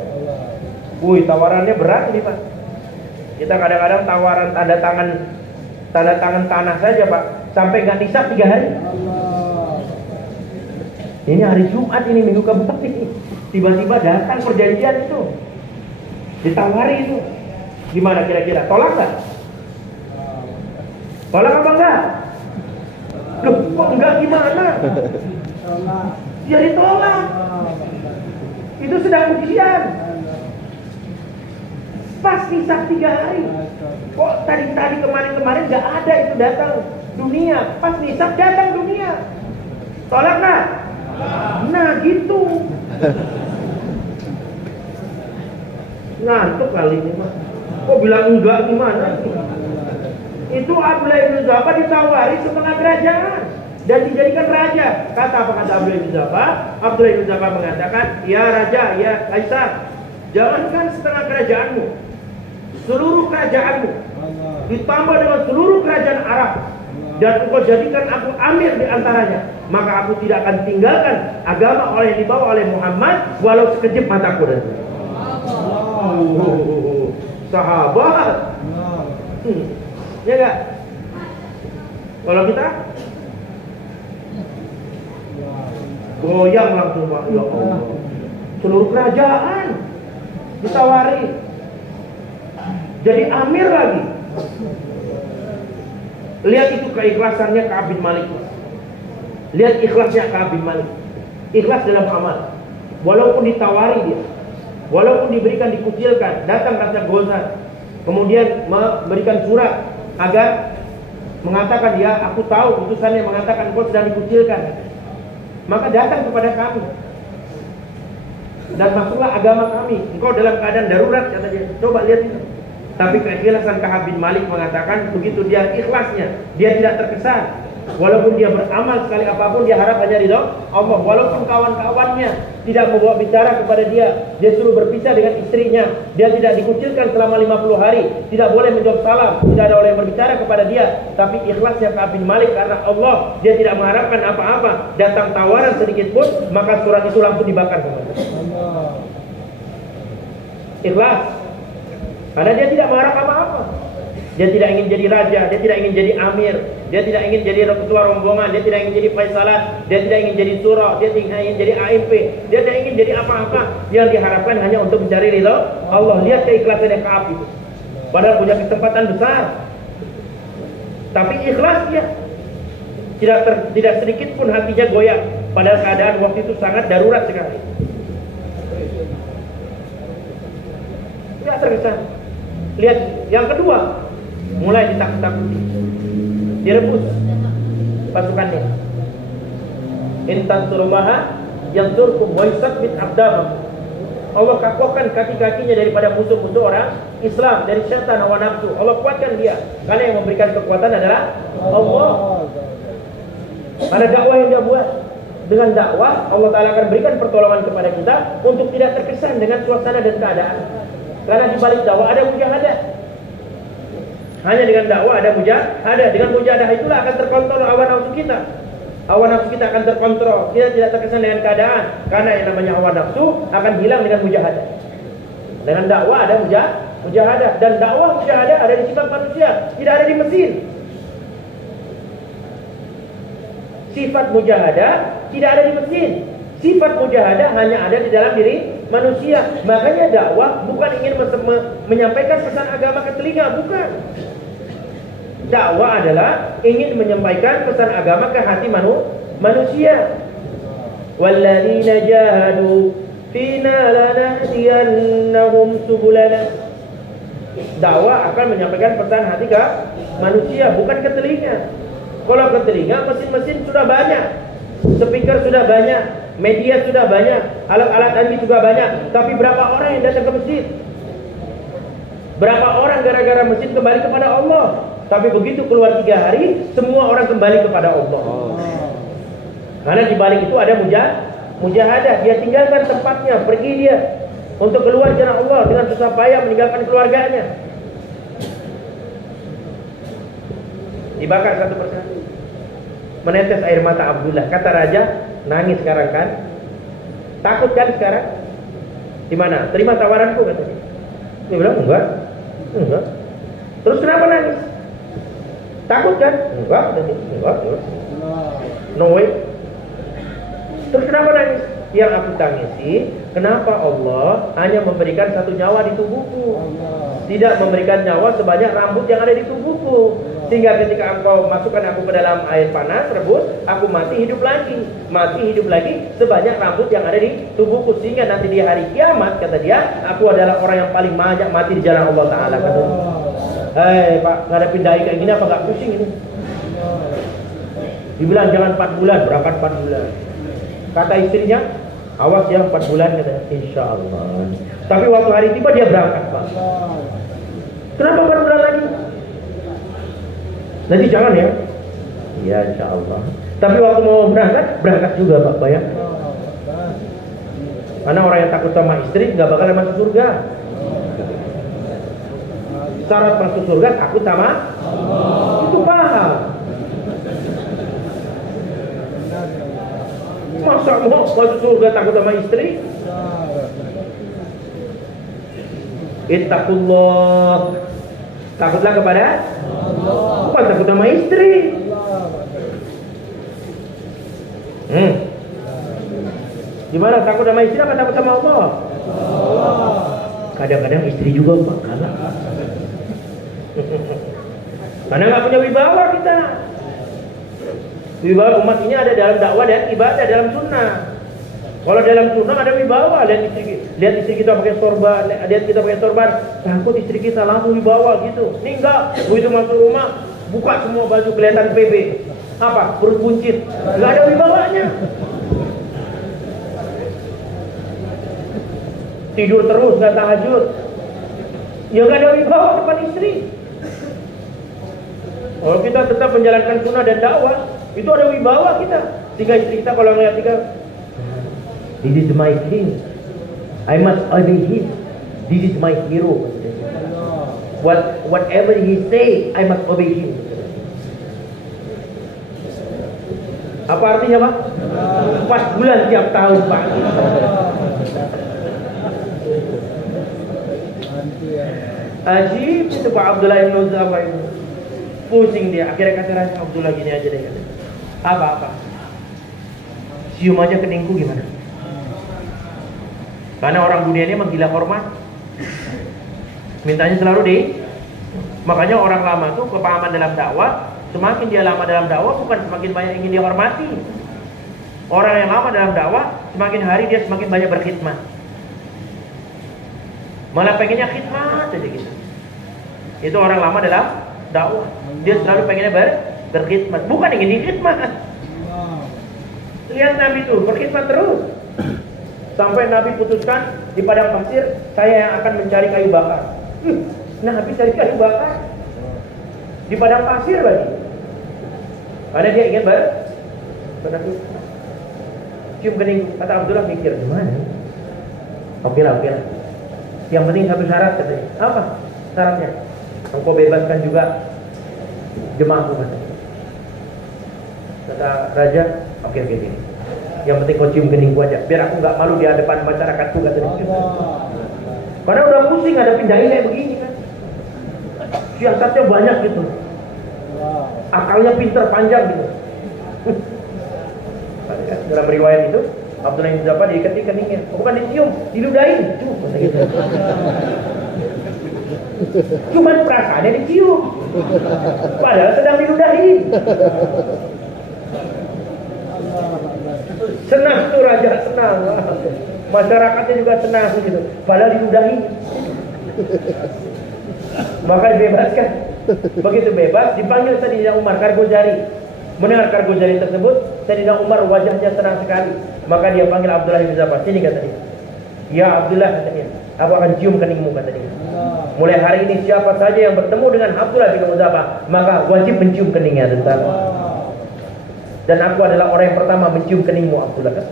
Wih, tawarannya berat ini Pak. Kita kadang-kadang tawaran tanda tangan tanah saja Pak, sampai nggak nisab 3 hari. Ini hari Jumat ini, minggu keempat ini, tiba-tiba datang perjanjian itu, ditawari itu, gimana kira-kira? Tolak nggak? Tolak apa enggak? Loh, kok enggak gimana? Ya ditolak. Itu sedang ujian. Pas nisab 3 hari. Kok tadi kemarin enggak ada itu datang dunia. Pas nisab datang dunia. Tolak enggak? Nah gitu. Ngantuk kali ini mah. Kok bilang enggak gimana? Itu Abdullah bin Zabah ditawari setengah kerajaan dan dijadikan raja. Kata apa kata Abdullah bin Zabah? Abdullah bin Zabah mengatakan, ya raja, ya Kaisar, jangankan setengah kerajaanmu, seluruh kerajaanmu ditambah dengan seluruh kerajaan Arab, dan engkau jadikan aku amir di antaranya, maka aku tidak akan tinggalkan agama yang dibawa oleh Muhammad walau sekejap mataku. Dan sahabat, ya enggak? Kalau kita goyang langsung, Pak. Ya Allah, seluruh kerajaan ditawari jadi amir lagi. Lihat itu keikhlasannya Ka'ab bin Malik. Lihat ikhlasnya Ka'ab bin Malik. Ikhlas dalam amal. Walaupun ditawari dia, walaupun diberikan dikucilkan, datang Raja Ghazan, kemudian memberikan surat agar mengatakan, ya aku tahu utusannya mengatakan kau sedang dikucilkan, maka datang kepada kami dan masuklah agama kami. Engkau dalam keadaan darurat, kata dia. Coba lihat itu. Tapi keikhlasan Ka'ab bin Malik mengatakan, begitu dia ikhlasnya, dia tidak terkesan. Walaupun dia beramal sekali apapun, dia harap hanya ridho Allah. Walaupun kawan-kawannya tidak membawa bicara kepada dia, dia suruh berpisah dengan istrinya, dia tidak dikucilkan selama 50 hari, tidak boleh menjawab salam, tidak ada orang yang berbicara kepada dia. Tapi ikhlasnya Ka'ab bin Malik karena Allah, dia tidak mengharapkan apa-apa. Datang tawaran sedikit pun, maka surat itu langsung dibakar sama dia. Ikhlas. Karena dia tidak mengharap apa-apa. Dia tidak ingin jadi raja, dia tidak ingin jadi amir, dia tidak ingin jadi ketua rombongan, dia tidak ingin jadi faisalat, dia tidak ingin jadi surah, dia tidak ingin jadi AMP, dia tidak ingin jadi apa-apa. Yang diharapkan hanya untuk mencari ridho Allah. Lihat keikhlasan Ka'ab itu. Padahal punya kesempatan besar, tapi ikhlas dia. Tidak sedikit pun hatinya goyang. Padahal keadaan waktu itu sangat darurat sekali. Tidak terkesan. Lihat yang kedua, mulai ditakut-takuti, direbus pasukannya. Intan surumaha yang turkum wa yusabbit abdamakum. Allah kakohkan kaki-kakinya daripada musuh-musuh orang Islam, dari syaitan hawa nafsu. Allah kuatkan dia, karena yang memberikan kekuatan adalah Allah. Karena dakwah yang dia buat, dengan dakwah Allah Ta'ala akan berikan pertolongan kepada kita untuk tidak terkesan dengan suasana dan keadaan. Karena di balik dakwah ada mujahadah. Hanya dengan dakwah ada mujahadah. Dengan mujahadah itulah akan terkontrol hawa nafsu kita. Hawa nafsu kita akan terkontrol. Kita tidak terkesan dengan keadaan. Karena yang namanya hawa nafsu akan hilang dengan mujahadah. Dengan dakwah ada mujahadah. Dan dakwah mujahadah ada di sifat manusia, tidak ada di mesin. Sifat mujahadah tidak ada di mesin. Sifat mujahadah hanya ada di dalam diri manusia. Makanya dakwah bukan ingin menyampaikan pesan agama ke telinga, bukan. Dakwah adalah ingin menyampaikan pesan agama ke hati manusia. Walladzina jahadu fina lanahdiyannahum subulana. Dakwah akan menyampaikan pesan hati ke manusia, bukan ke telinga. Kalau ke telinga, mesin-mesin sudah banyak, speaker sudah banyak, media sudah banyak, alat-alat tadi juga banyak. Tapi berapa orang yang datang ke masjid? Berapa orang gara-gara masjid kembali kepada Allah? Tapi begitu keluar 3 hari, semua orang kembali kepada Allah. Karena di balik itu ada mujahadah. Dia tinggalkan tempatnya, pergi dia untuk keluar jalan Allah dengan susah payah, meninggalkan keluarganya. Dibakar satu persatu. Menetes air mata Abdullah. Kata raja, nangis sekarang kan? Takut kan sekarang? Di mana? Terima tawaranku, katanya. Dia bilang enggak. Terus kenapa nangis? Takut kan? Enggak. No way. Terus kenapa nangis? Yang aku tangisi, kenapa Allah hanya memberikan 1 nyawa di tubuhku, tidak memberikan nyawa sebanyak rambut yang ada di tubuhku. Sehingga ketika engkau masukkan aku ke dalam air panas, rebus, aku mati hidup lagi sebanyak rambut yang ada di tubuhku. Sehingga nanti di hari kiamat, kata dia, aku adalah orang yang paling banyak mati di jalan Allah Ta'ala. Kata dia. Hei Pak, ngadepin dai kayak gini apa gak pusing ini? Dibilang jangan 4 bulan, berangkat 4 bulan. Kata istrinya, awas ya 4 bulan, kata insya Allah. Tapi waktu hari tiba dia berangkat, Pak. Kenapa 4 bulan lagi? Nanti jangan ya. Ya insya Allah. Tapi waktu mau berangkat juga Pak Bayang. Karena orang yang takut sama istri nggak bakal masuk surga. Syarat masuk surga takut sama itu paham. Masa mau masuk surga takut sama istri? Ittaqullah. Takutlah kepada Allah. Bukan takut sama istri. Gimana, takut sama istri apa takut sama Allah? Kadang-kadang istri juga Pak kalah. Karena nggak punya wibawa kita. Wibawa umat ini ada dalam dakwah dan ibadah dalam sunnah. Kalau dalam sunnah ada wibawa, lihat istri kita pakai sorban, lihat kita pakai sorban, takut istri kita langsung wibawa gitu. Ini enggak, begitu masuk rumah, buka semua baju kelihatan PB. Apa? Perut buncit. Enggak ada wibawanya. Tidur terus, enggak tahajud. Ya enggak ada wibawa depan istri. Kalau kita tetap menjalankan sunnah dan dakwah, itu ada wibawa kita. Sehingga istri kita kalau melihat kita, this is my king, I must obey him. This is my hero. Whatever he say, I must obey him. Apa artinya Pak? 4 bulan tiap tahun Pak. Ajib itu Pak Abdullah bin Zawah itu. Pusing dia. Akhirnya kata Raja Abdullah gini aja deh. Apa? Cium aja keningku gimana? Karena orang dunia ini menggila hormat. Mintanya selalu deh. Makanya orang lama tuh kepahaman dalam dakwah, semakin dia lama dalam dakwah bukan semakin banyak ingin dia hormati. Orang yang lama dalam dakwah, semakin hari dia semakin banyak berkhidmat. Malah pengennya khidmat aja gitu. Itu orang lama dalam dakwah. Dia selalu pengennya berkhidmat, bukan ingin dikhidmat. Lihat Nabi tuh berkhidmat terus. Sampai Nabi putuskan di padang pasir, saya yang akan mencari kayu bakar. Nabi cari kayu bakar di padang pasir lagi. Karena dia ingin berkhidmat. Cium kening, kata Abdullah mikir gimana? Oke lah. Yang penting satu syarat katanya. Apa syaratnya? Engkau bebaskan juga jemaahku katanya. Kata Raja, oke. Yang penting kau cium keningku aja, biar aku nggak malu di hadapan masyarakatku katanya. Karena udah pusing ada pindahin kayak begini kan. Siasatnya banyak gitu. Akalnya pintar panjang gitu. Dalam riwayat itu Abdullah bin Zawah diikati keningnya, bukan dicium, diludahin. Gitu. Cuman perasaannya dicium, padahal sedang diludahin. Senang tuh Raja, senang. Masyarakatnya juga senang gitu, padahal diludahin. Maka dibebaskan. Begitu bebas, dipanggil Sayyidina Umar Kargojari. Mendengar Kargojari tersebut, Sayyidina Umar wajahnya senang sekali. Maka dia panggil Abdullah bin Zawah. Sini kata dia. Ya Abdullah katanya, aku akan cium keningmu kata dia. Mulai hari ini siapa saja yang bertemu dengan Abdullah bin Zawah, maka wajib mencium keningnya tentang. Dan aku adalah orang yang pertama mencium keningmu Abdullah kan.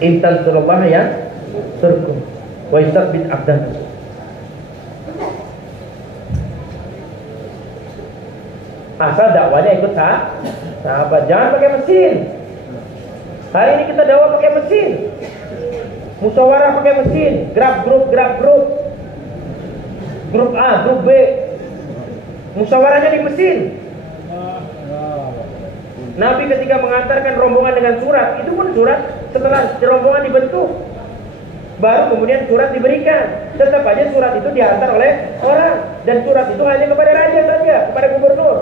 Intan surullah ya surkum wa yusabit abdan. Asal dakwanya ikut sahabat, jangan pakai mesin. Hari ini kita dakwah pakai mesin, musyawarah pakai mesin, grab grup, grup A, grup B, musyawarahnya di mesin. Nabi ketika mengantarkan rombongan dengan surat, itu pun surat setelah rombongan dibentuk. baru kemudian surat diberikan. Tetap aja surat itu dihantar oleh orang, dan surat itu hanya kepada raja saja, kepada gubernur.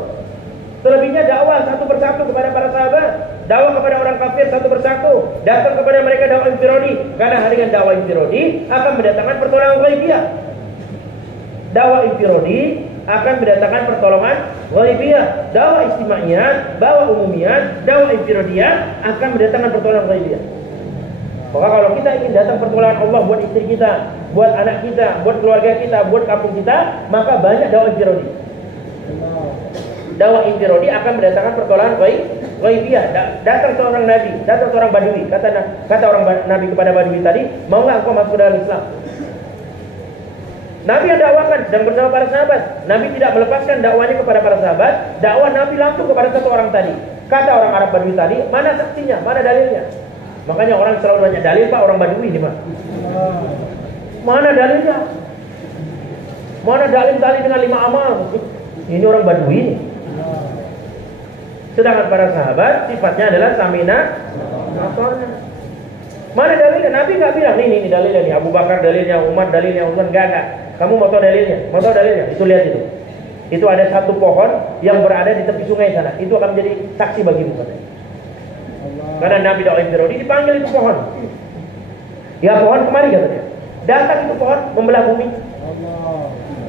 Selebihnya dakwah satu persatu kepada para sahabat, dakwah kepada orang kafir satu persatu, datang kepada mereka dakwah infiradi, karena dengan dakwah infiradi akan mendatangkan pertolongan ghaibiyah. Dakwah infiradi akan mendatangkan pertolongan ghaibiyah. Dakwah istimaiyah, dakwah umumiyah, dakwah infiradiyah akan mendatangkan pertolongan ghaibiyah. Maka kalau kita ingin datang pertolongan Allah buat istri kita, buat anak kita, buat keluarga kita, buat kampung kita, maka banyak dakwah infiradi. Dakwah infiradi akan mendatangkan pertolongan ghaibiyah. Datang seorang nabi, datang seorang badui, kata orang nabi kepada badui tadi, mau nggak engkau masuk ke dalam Islam? Nabi yang dakwakan dan bersama para sahabat. Nabi tidak melepaskan dakwanya kepada para sahabat. Dakwah Nabi langsung kepada satu orang tadi. Kata orang Arab badui tadi, mana saksinya, mana dalilnya? Makanya orang selalu banyak dalil, Pak, orang badui ini, Pak. Mana dalilnya? Mana dalil-dalil dengan 5 amal? Ini orang badui ini. Sedangkan para sahabat sifatnya adalah samina ata'na. Mana dalilnya? Nabi nggak bilang ini dalilnya nih, Abu Bakar dalilnya, Umar dalilnya, Utsman enggak. Kamu mau tahu dalilnya? Mau tahu dalilnya? Itu lihat itu. Itu ada satu pohon yang berada di tepi sungai sana. Itu akan menjadi saksi bagimu katanya. Karena Nabi dakwah infiradi dipanggil itu pohon. Ya pohon kemari katanya. Datang itu pohon membelah bumi.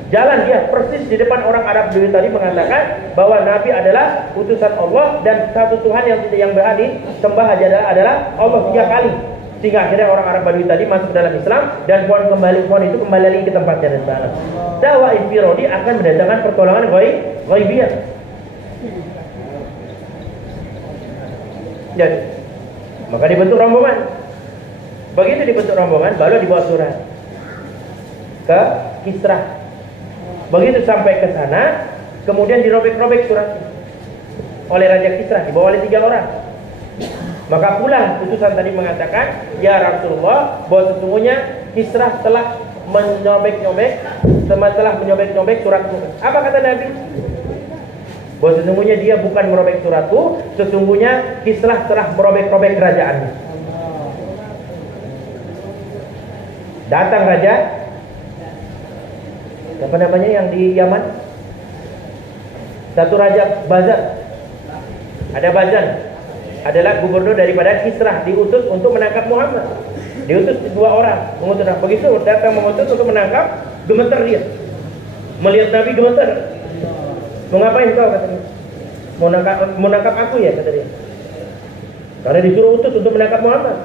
Jalan dia persis di depan orang Arab dulu tadi mengatakan bahwa Nabi adalah utusan Allah dan satu Tuhan yang berhak disembah adalah Allah 3 kali. Sehingga akhirnya orang Arab Badui tadi masuk dalam Islam dan pohon itu kembali lagi ke tempatnya dan sana. Dakwah infiradi akan mendatangkan pertolongan ghaibiyah. Jadi, maka dibentuk rombongan. Begitu dibentuk rombongan, baru dibawa surat ke Kisra. Begitu sampai ke sana, kemudian dirobek-robek surat oleh Raja Kisra, dibawa oleh 3 orang. Maka pulang utusan tadi mengatakan, ya Rasulullah, bahwa sesungguhnya Kisra telah menyobek-nyobek suratku. Apa kata Nabi? Bahwa sesungguhnya dia bukan merobek suratku, sesungguhnya Kisra telah merobek-robek kerajaannya. Datang raja, apa namanya yang di Yaman? Satu raja Bazan. Ada Bazan, adalah gubernur daripada Kisra, diutus untuk menangkap Muhammad. Diutus 2 orang, mengutus. Begitu datang mengutus untuk menangkap, gemeter dia. Melihat Nabi gemeter. Mau ngapain kau katanya? Mau nangkap aku ya kata dia. Karena disuruh utus untuk menangkap Muhammad.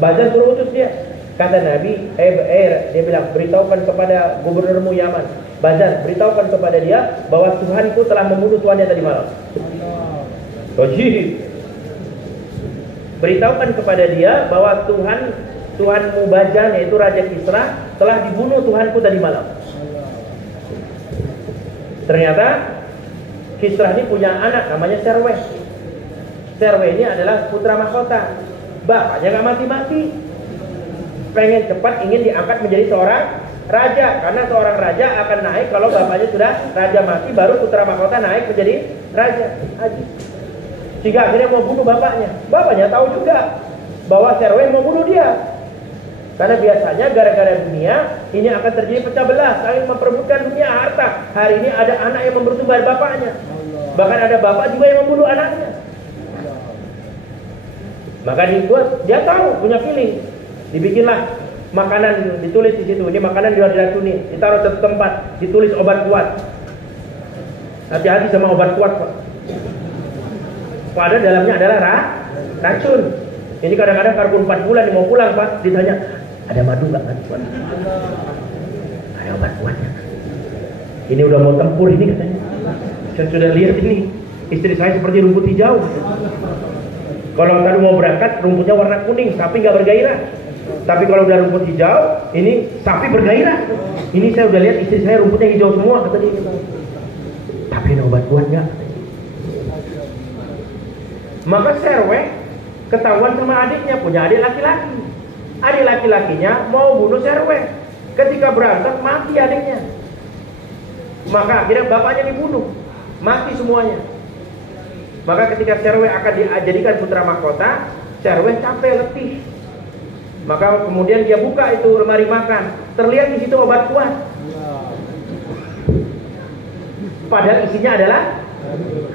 Bazan suruh utus dia. Kata Nabi, dia bilang, beritahukan kepada gubernurmu Yaman, Bazan, beritahukan kepada dia bahwa Tuhanku telah membunuh tuannya tadi malam. Beritahukan kepada dia bahwa Tuhanmu Bazan, yaitu Raja Kisra, telah dibunuh Tuhanku tadi malam. Ternyata Kisra ini punya anak namanya Serweh. Serweh ini adalah putra mahkota. Bapaknya gak mati-mati. Pengen cepat ingin diangkat menjadi seorang raja. Karena seorang raja akan naik kalau bapaknya sudah raja mati, baru putra mahkota naik menjadi raja. Haji. Sehingga akhirnya mau bunuh bapaknya. Bapaknya tahu juga bahwa Serweh mau bunuh dia. Karena biasanya gara-gara dunia ini akan terjadi pecah belah, saling memperebutkan dunia harta. Hari ini ada anak yang membunuh bapaknya. Bahkan ada bapak juga yang membunuh anaknya. Maka dibuat, dia tahu, punya feeling. Dibikinlah makanan, ditulis di situ, ini makanan diracuni, ditaruh satu tempat, ditulis obat kuat. Hati-hati sama obat kuat, Pak. Padahal dalamnya adalah racun. Ini kadang-kadang karbon 4 bulan mau pulang, Pak, ditanya, ada madu nggak? Ada obat kuatnya. Ini udah mau tempur ini katanya. Saya sudah lihat ini, istri saya seperti rumput hijau. Kalau tadi mau berangkat, rumputnya warna kuning, sapi nggak bergairah. Tapi kalau udah rumput hijau, ini sapi bergairah. Ini saya udah lihat istri saya rumputnya hijau semua, kata dia. Tapi ada obat kuatnya. Maka Serweh ketahuan sama adiknya, punya adik laki-laki. Adik laki-lakinya mau bunuh Serweh. Ketika berantem mati adiknya. Maka akhirnya bapaknya dibunuh, mati semuanya. Maka ketika Serweh akan dijadikan putra mahkota, Serweh capek letih. Maka kemudian dia buka itu lemari makan, terlihat di situ obat kuat. Padahal isinya adalah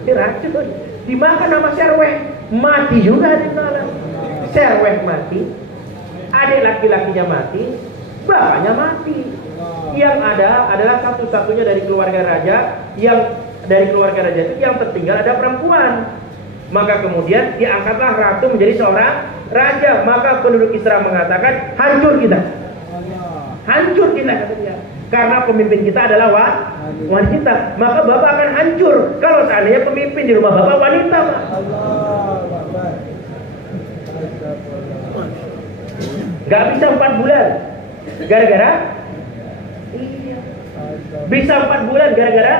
racun. Dimakan sama serweh, mati juga di dalam. Serweh mati, adik laki-lakinya mati, bapaknya mati. Yang ada adalah satu-satunya dari keluarga raja, yang dari keluarga raja itu yang tertinggal ada perempuan. Maka kemudian diangkatlah ratu menjadi seorang raja. Maka penduduk Kisra mengatakan, hancur kita, hancur kita, kata dia. Karena pemimpin kita adalah wanita. Maka bapak akan hancur kalau seandainya pemimpin di rumah bapak wanita, Pak. Gak bisa 4 bulan. Gara-gara? Iya. Bisa 4 bulan gara-gara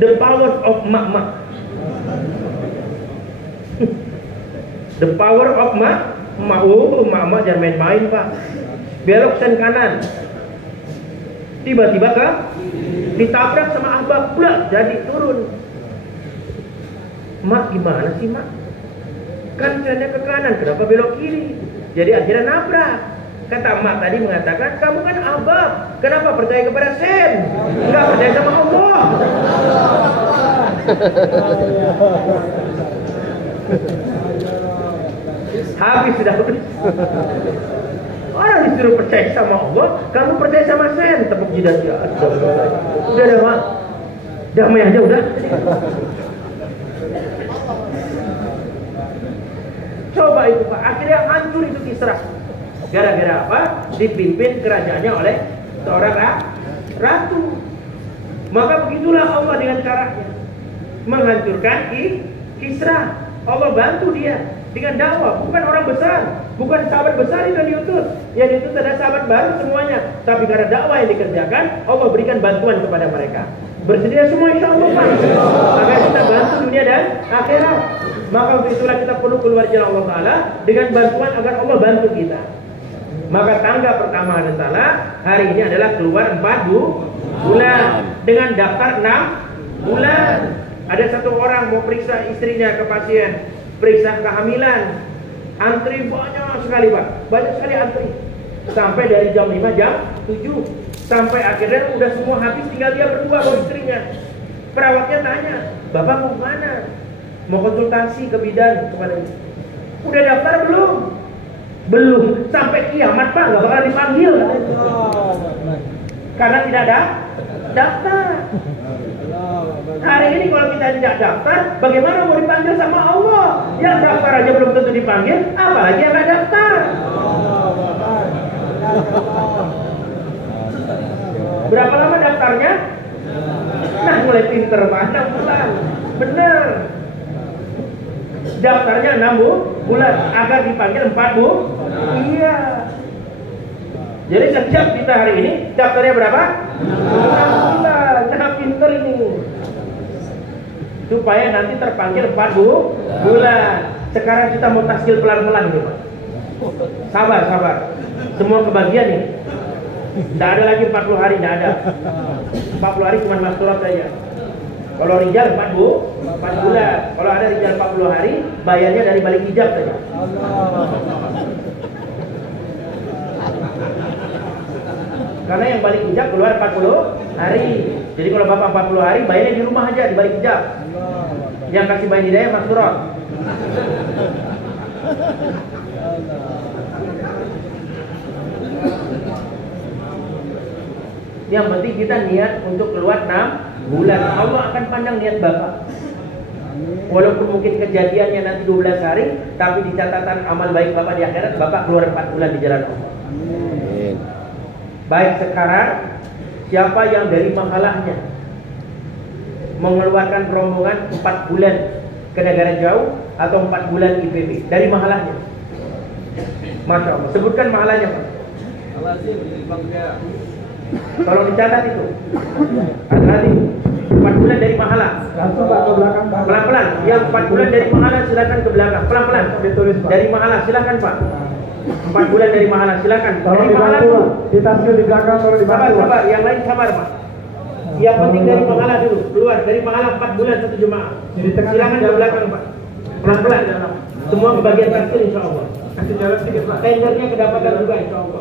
the power of mak-mak. The power of mak-mak. Mak-mak jangan main-main, Pak. Belok sen kanan. Tiba-tiba ditabrak sama ahbab, blak, jadi turun. Mak gimana sih, Mak? Kan sennya ke kanan, kenapa belok kiri? Jadi akhirnya nabrak. Kata Mak tadi mengatakan, kamu kan ahbab, kenapa percaya kepada sen? Enggak percaya sama Allah. Habis sudah. Orang disuruh percaya sama Allah, kamu percaya sama sen, tepuk jidat dia. Udah dah, Mak. Damai aja udah. Coba itu, Pak. Akhirnya hancur itu Kisra. Gara-gara apa? Dipimpin kerajaannya oleh seorang ratu. Maka begitulah Allah dengan caranya menghancurkan Kisra. Allah bantu dia dengan dakwah. Bukan orang besar, bukan sahabat besar itu diutus. Yang diutus ada sahabat baru semuanya. Tapi karena dakwah yang dikerjakan, Allah berikan bantuan kepada mereka. Bersedia semua insya Allah, Pak, agar kita bantu dunia dan akhirat. Maka untuk itulah kita perlu keluar jalan Allah Ta'ala dengan bantuan agar Allah bantu kita. Maka tangga pertama adalah hari ini adalah keluar 4 bulan dengan daftar 6 bulan. Ada satu orang mau periksa istrinya ke pasien, periksa kehamilan, antri banyak sekali, Pak, banyak sekali antri. Sampai dari jam 5, jam 7, sampai akhirnya udah semua habis, tinggal dia berdua sama istrinya. Perawatnya tanya, Bapak mau kemana? Mau konsultasi ke bidan kepada ini. Udah daftar belum? Belum. Sampai kiamat, Pak, nggak bakal dipanggil. Karena tidak ada daftar. Hari ini kalau kita tidak daftar, bagaimana mau dipanggil sama Allah? Yang daftar aja belum tentu dipanggil, apalagi yang nggak daftar. Berapa lama daftarnya? Nah, mulai pinter, Pak. 6 bulan. Bener. Daftarnya 6 bulan agar dipanggil 4 bulan. Iya. Jadi setiap kita hari ini daftarnya berapa? 6 bulan. Nah, pinter ini. Supaya nanti terpanggil 4 bulan. Sekarang kita mau taskil pelan-pelan nih, Pak. Sabar, sabar. Semua kebagian ini. Tidak ada lagi 40 hari, tidak ada. 40 hari cuma masturat saja. Kalau rijal 4 bulan. Kalau ada rijal 40 hari, bayarnya dari balik hijab saja. Karena yang balik hijab keluar 40 hari. Jadi kalau Bapak 40 hari, bayarnya di rumah aja, di balik hijab. Yang kasih bayar hidayah masturat. Yang penting kita niat untuk keluar 6 bulan. Allah akan pandang niat Bapak. Walaupun mungkin kejadiannya nanti 12 hari, tapi di catatan amal baik Bapak di akhirat, Bapak keluar 4 bulan di jalan Allah. Amin. Baik, sekarang siapa yang dari mahalahnya mengeluarkan rombongan 4 bulan ke negara jauh atau 4 bulan IPB dari mahalahnya? Masya Allah. Sebutkan mahalahnya, Pak. Tolong dicatat itu. Al-Hadim 4 bulan dari mahala. Langsung Pak ke belakang, Pak. Pelan-pelan. Yang 4 bulan dari mahala silakan ke belakang. Pelan-pelan. Ditulis, Pak. Dari mahala silakan, Pak. 4 bulan dari mahala silakan. Tolong Dari mahala dibantu, dulu. ditampil di belakang, tolong dibantu. Sabar, sabar. Yang lain sabar, Pak. Yang penting dari mahala dulu. Keluar dari mahala 4 bulan satu jemaah. Jadi tengah Silakan ke belakang, Pak. Pelan-pelan. Semua kebagian taksil insya Allah. Kasih jalan sedikit Pak. Tendernya kedapatan juga insya Allah.